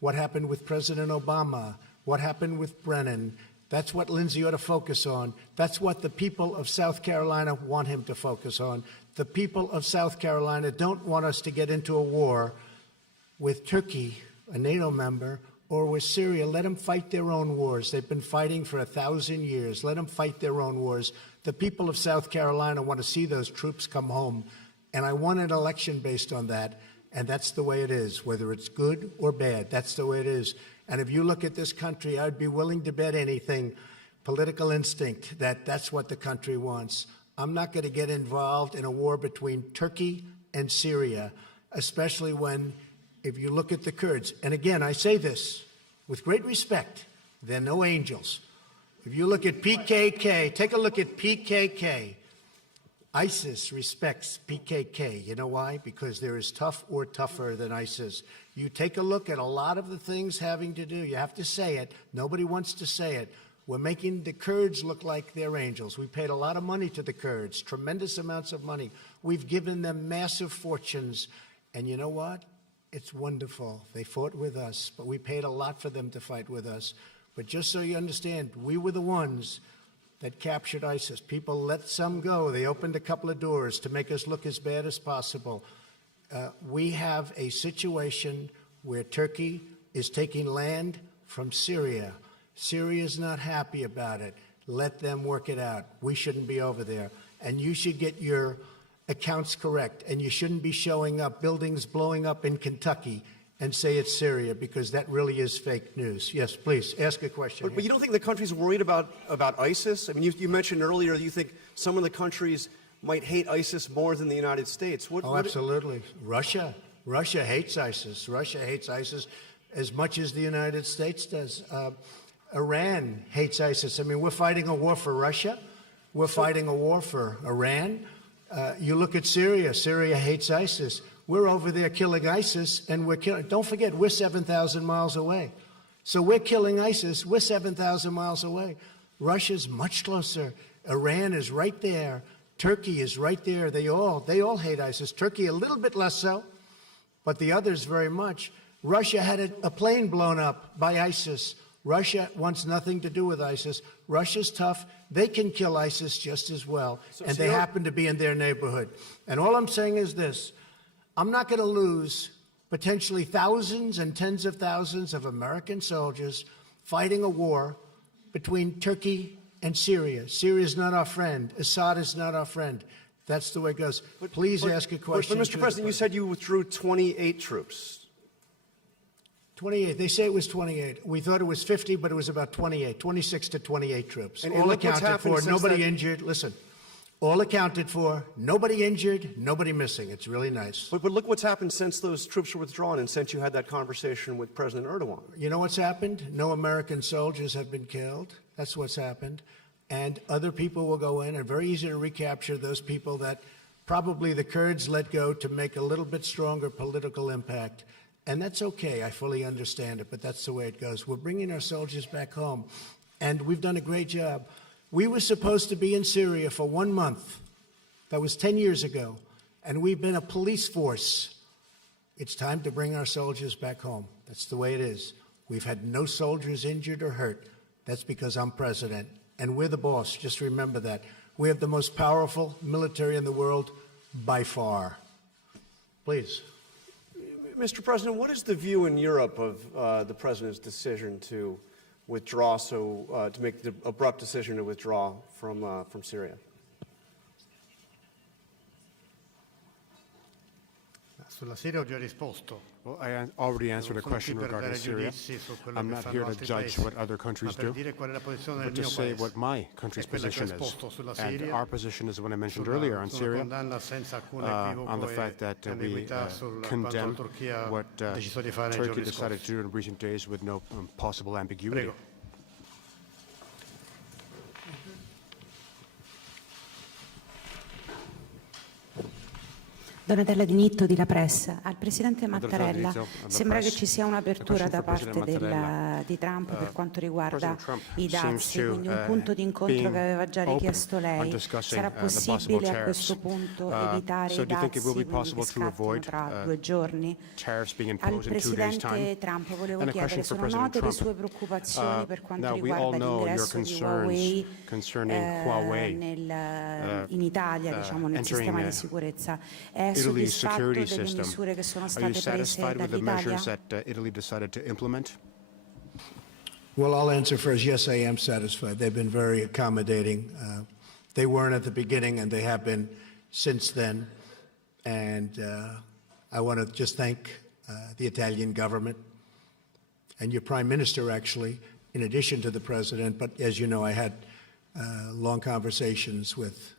what happened with President Obama, what happened with Brennan. That's what Lindsey ought to focus on. That's what the people of South Carolina want him to focus on. The people of South Carolina don't want us to get into a war with Turkey, a NATO member, or with Syria. Let them fight their own wars. They've been fighting for 1,000 years. Let them fight their own wars. The people of South Carolina want to see those troops come home, and I want an election based on that, and that's the way it is, whether it's good or bad. That's the way it is. And if you look at this country, I'd be willing to bet anything, political instinct, that that's what the country wants. I'm not going to get involved in a war between Turkey and Syria, especially when, if you look at the Kurds, and again, I say this with great respect, they're no angels. If you look at PKK, take a look at PKK. ISIS respects PKK. You know why? Because they're as tough or tougher than ISIS. You take a look at a lot of the things having to do, you have to say it. Nobody wants to say it. We're making the Kurds look like they're angels. We paid a lot of money to the Kurds, tremendous amounts of money. We've given them massive fortunes. And you know what? It's wonderful. They fought with us, but we paid a lot for them to fight with us. But just so you understand, we were the ones that captured ISIS. People let some go. They opened a couple of doors to make us look as bad as possible. We have a situation where Turkey is taking land from Syria. Syria is not happy about it. Let them work it out. We shouldn't be over there. And you should get your accounts correct. And you shouldn't be showing up buildings blowing up in Kentucky and say it's Syria, because that really is fake news. Yes, please, ask a question. But you don't think the country's worried about ISIS? I mean, you mentioned earlier that you think some of the countries might hate ISIS more than the United States. Absolutely. Russia hates ISIS. Russia hates ISIS as much as the United States does. Iran hates ISIS. I mean, we're fighting a war for Russia. We're fighting a war for Iran. You look at Syria. Syria hates ISIS. We're over there killing ISIS, and we're killing. Don't forget, we're 7,000 miles away. So we're killing ISIS. We're 7,000 miles away. Russia's much closer. Iran is right there. Turkey is right there. They all hate ISIS. Turkey a little bit less so, but the others very much. Russia had a plane blown up by ISIS. Russia wants nothing to do with ISIS. Russia's tough. They can kill ISIS just as well, and they happen to be in their neighborhood. And all I'm saying is this. I'm not going to lose potentially thousands and tens of thousands of American soldiers fighting a war between Turkey and Syria. Syria is not our friend. Assad is not our friend. That's the way it goes. Please ask a question. But Mr. President, you said you withdrew 28 troops. 28. They say it was 28. We thought it was 50, but it was about 28. 26 to 28 troops. And all accounted for. Nobody injured. Listen. All accounted for, nobody injured, nobody missing. It's really nice. But look what's happened since those troops were withdrawn and since you had that conversation with President Erdogan. You know what's happened? No American soldiers have been killed. That's what's happened. And other people will go in, and very easy to recapture those people that probably the Kurds let go to make a little bit stronger political impact. And that's okay. I fully understand it, but that's the way it goes. We're bringing our soldiers back home, and we've done a great job. We were supposed to be in Syria for 1 month. That was 10 years ago. And we've been a police force. It's time to bring our soldiers back home. That's the way it is. We've had no soldiers injured or hurt. That's because I'm president. And we're the boss. Just remember that. We have the most powerful military in the world by far. Please. Mr. President, what is the view in Europe of the president's decision to withdraw, to make the abrupt decision to withdraw from Syria? Sulla Siria ho già risposto. Well, I already answered a question regarding Syria. I'm not here to judge what other countries do, but to say what my country's position is. And our position is what I mentioned earlier on Syria, on the fact that we condemn what Turkey decided to do in recent days with no possible ambiguity. Donatella Di Nitto di La Pressa. Al Presidente Mattarella, sembra che ci sia un'apertura da parte di Trump per quanto riguarda i dazi, quindi un punto di incontro che aveva già richiesto lei. Sarà possibile a questo punto evitare i dazi, quindi che scattino tra 2 giorni? Al Presidente Trump volevo chiedere, sono note le sue preoccupazioni per quanto riguarda l'ingresso di Huawei in Italia, diciamo, nel sistema di sicurezza. È soddisfatto delle misure che sono state prese dall'Italia? Well, I'll answer first. Yes, I am satisfied. They've been very accommodating. They weren't at the beginning, and they have been since then. And I want to just thank the Italian government and your Prime Minister, actually, in addition to the President. But as you know, I had long conversations with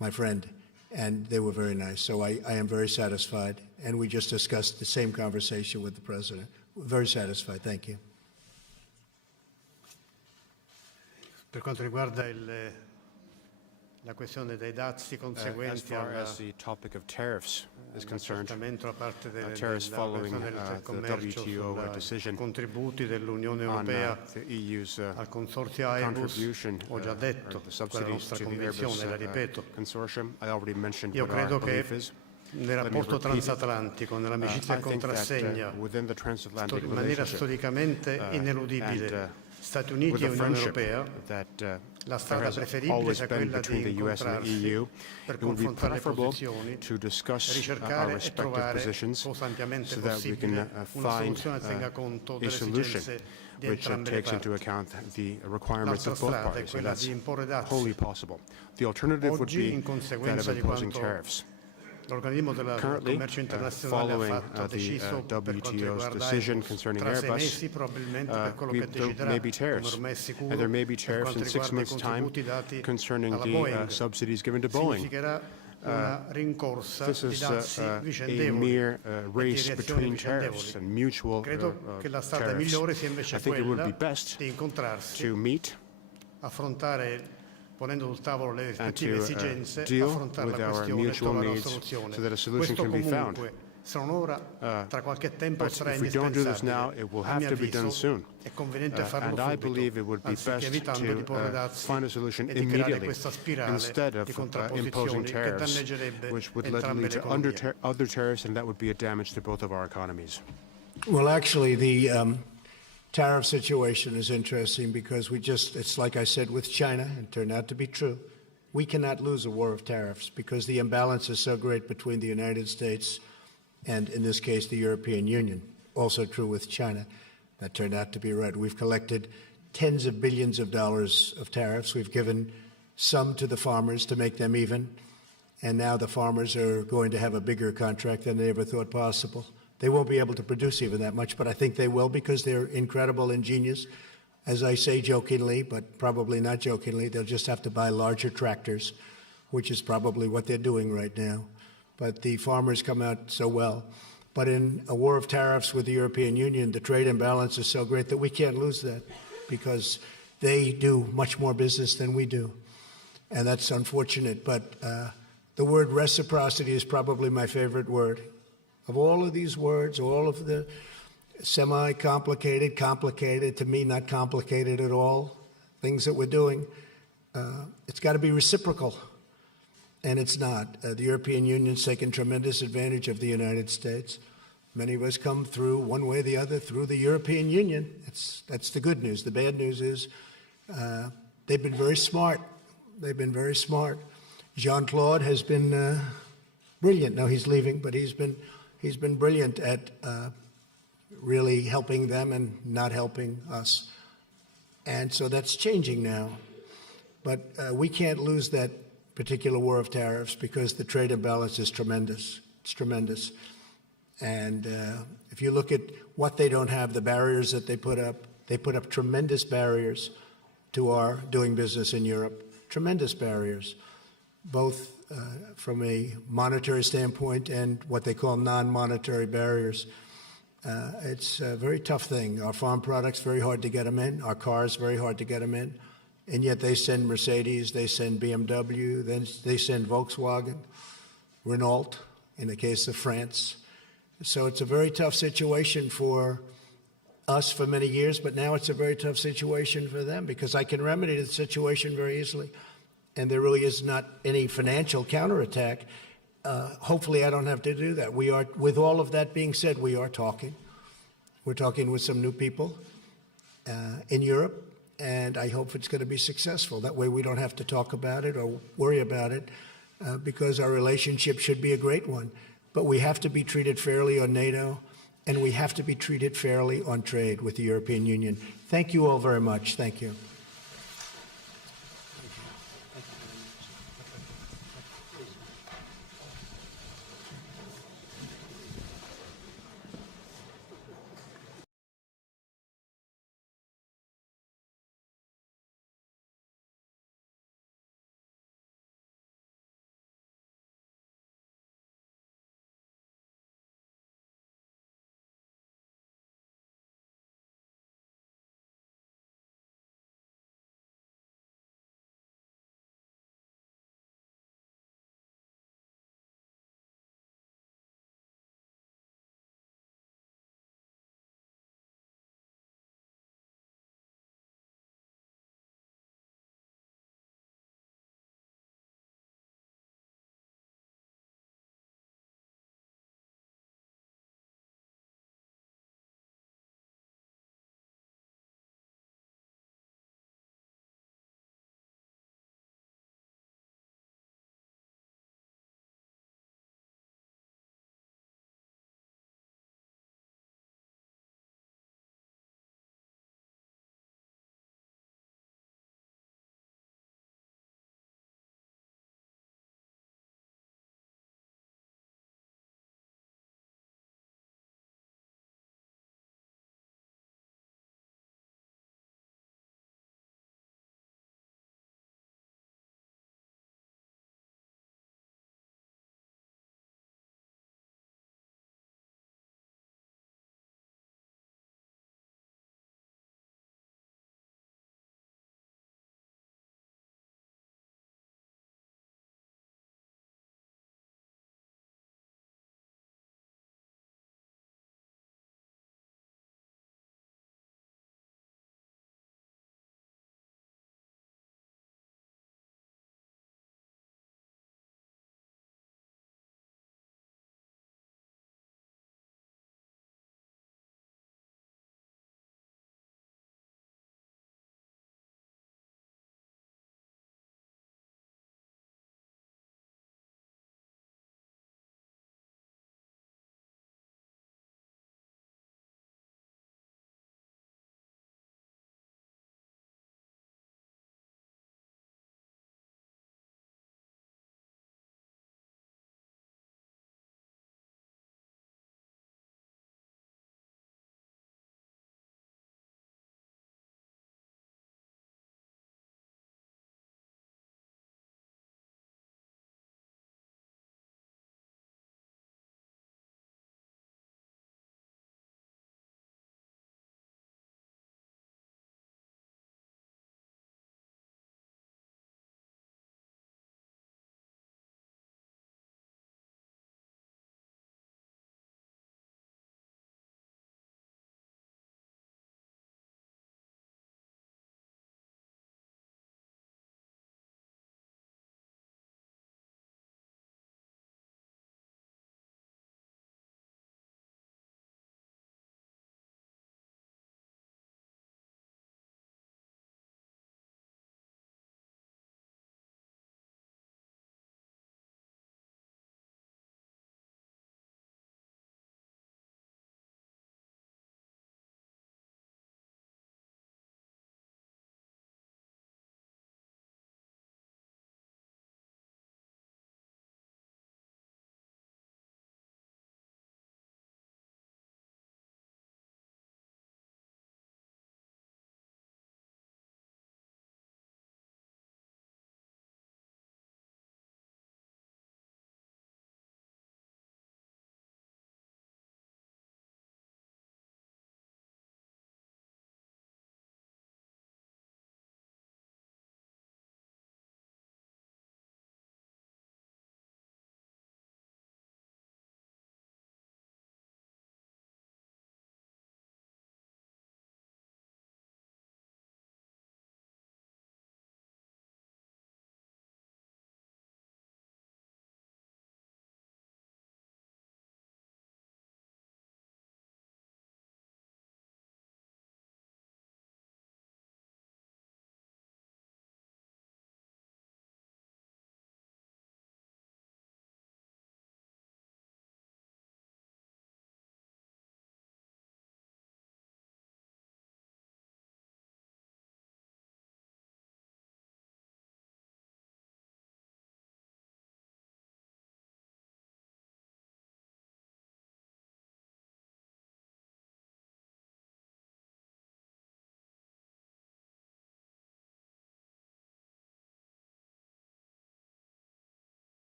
my friend, and they were very nice. So I am very satisfied. And we just discussed the same conversation with the President. Very satisfied. Thank you. Per quanto riguarda la questione dei dazi conseguenti the topic of tariffs is concerned, da parte tariffs following the WTO decision contributi dell'Unione on Europea the EU's al consorzio Airbus, ho già detto quella è la nostra convinzione, la ripeto. Consortium. I already mentioned Io what our credo che belief is. nel rapporto transatlantico, nell'amicizia e contrassegna, in maniera storicamente ineludibile, Stati Uniti e Unione Europea, la strada preferibile sia quella di incontrarsi per confrontare le posizioni, ricercare e trovare costantemente possibile una soluzione che tenga conto delle esigenze di entrambe le parti. L'altra strada è quella di imporre dazi. Oggi, in conseguenza di quanto l'organismo del commercio internazionale ha deciso per quanto riguarda Airbus, tra 6 mesi probabilmente per quello che deciderà, come ormai è sicuro, per quanto riguarda i contributi dati alla Boeing, significherà una rincorsa di dazi vicendevoli e di reazioni vicendevoli. Credo che la strada migliore sia invece quella di incontrarsi, affrontare, ponendo sul tavolo le rispettive esigenze, affrontare la questione e trovare una soluzione. Questo comunque, se non ora, tra qualche tempo sarà indispensabile. A mio avviso è conveniente farlo subito, anziché evitando di porre dazi e di creare questa spirale di contrapposizioni che danneggerebbe entrambe le economie. Well, actually, the tariff situation is interesting because it's like I said with China, it turned out to be true. We cannot lose a war of tariffs because the imbalance is so great between the United States and, in this case, the European Union. Also true with China. That turned out to be right. We've collected tens of billions of dollars of tariffs. We've given some to the farmers to make them even. And now the farmers are going to have a bigger contract than they ever thought possible. They won't be able to produce even that much, but I think they will because they're incredible and genius. As I say jokingly, but probably not jokingly, they'll just have to buy larger tractors, which is probably what they're doing right now. But the farmers come out so well. But in a war of tariffs with the European Union, the trade imbalance is so great that we can't lose that because they do much more business than we do. And that's unfortunate, but the word reciprocity is probably my favorite word. Of all of these words, all of the semi-complicated, complicated, to me not complicated at all, things that we're doing, it's got to be reciprocal. And it's not. The European Union's taken tremendous advantage of the United States. Many of us come through, one way or the other, through the European Union. That's the good news. The bad news is they've been very smart. They've been very smart. Jean-Claude has been brilliant. Now he's leaving, but he's been brilliant at really helping them and not helping us. And so that's changing now. But we can't lose that particular war of tariffs because the trade imbalance is tremendous. It's tremendous. And if you look at what they don't have, the barriers that they put up tremendous barriers to our doing business in Europe, tremendous barriers, both from a monetary standpoint and what they call non-monetary barriers. It's a very tough thing. Our farm products, very hard to get them in. Our cars, very hard to get them in. And yet they send Mercedes, they send BMW, then they send Volkswagen, Renault, in the case of France. So it's a very tough situation for us for many years, but now it's a very tough situation for them because I can remedy the situation very easily. And there really is not any financial counterattack. Hopefully I don't have to do that. We are, with all of that being said, we are talking. We're talking with some new people in Europe. And I hope it's going to be successful. That way we don't have to talk about it or worry about it because our relationship should be a great one. But we have to be treated fairly on NATO, and we have to be treated fairly on trade with the European Union. Thank you all very much. Thank you.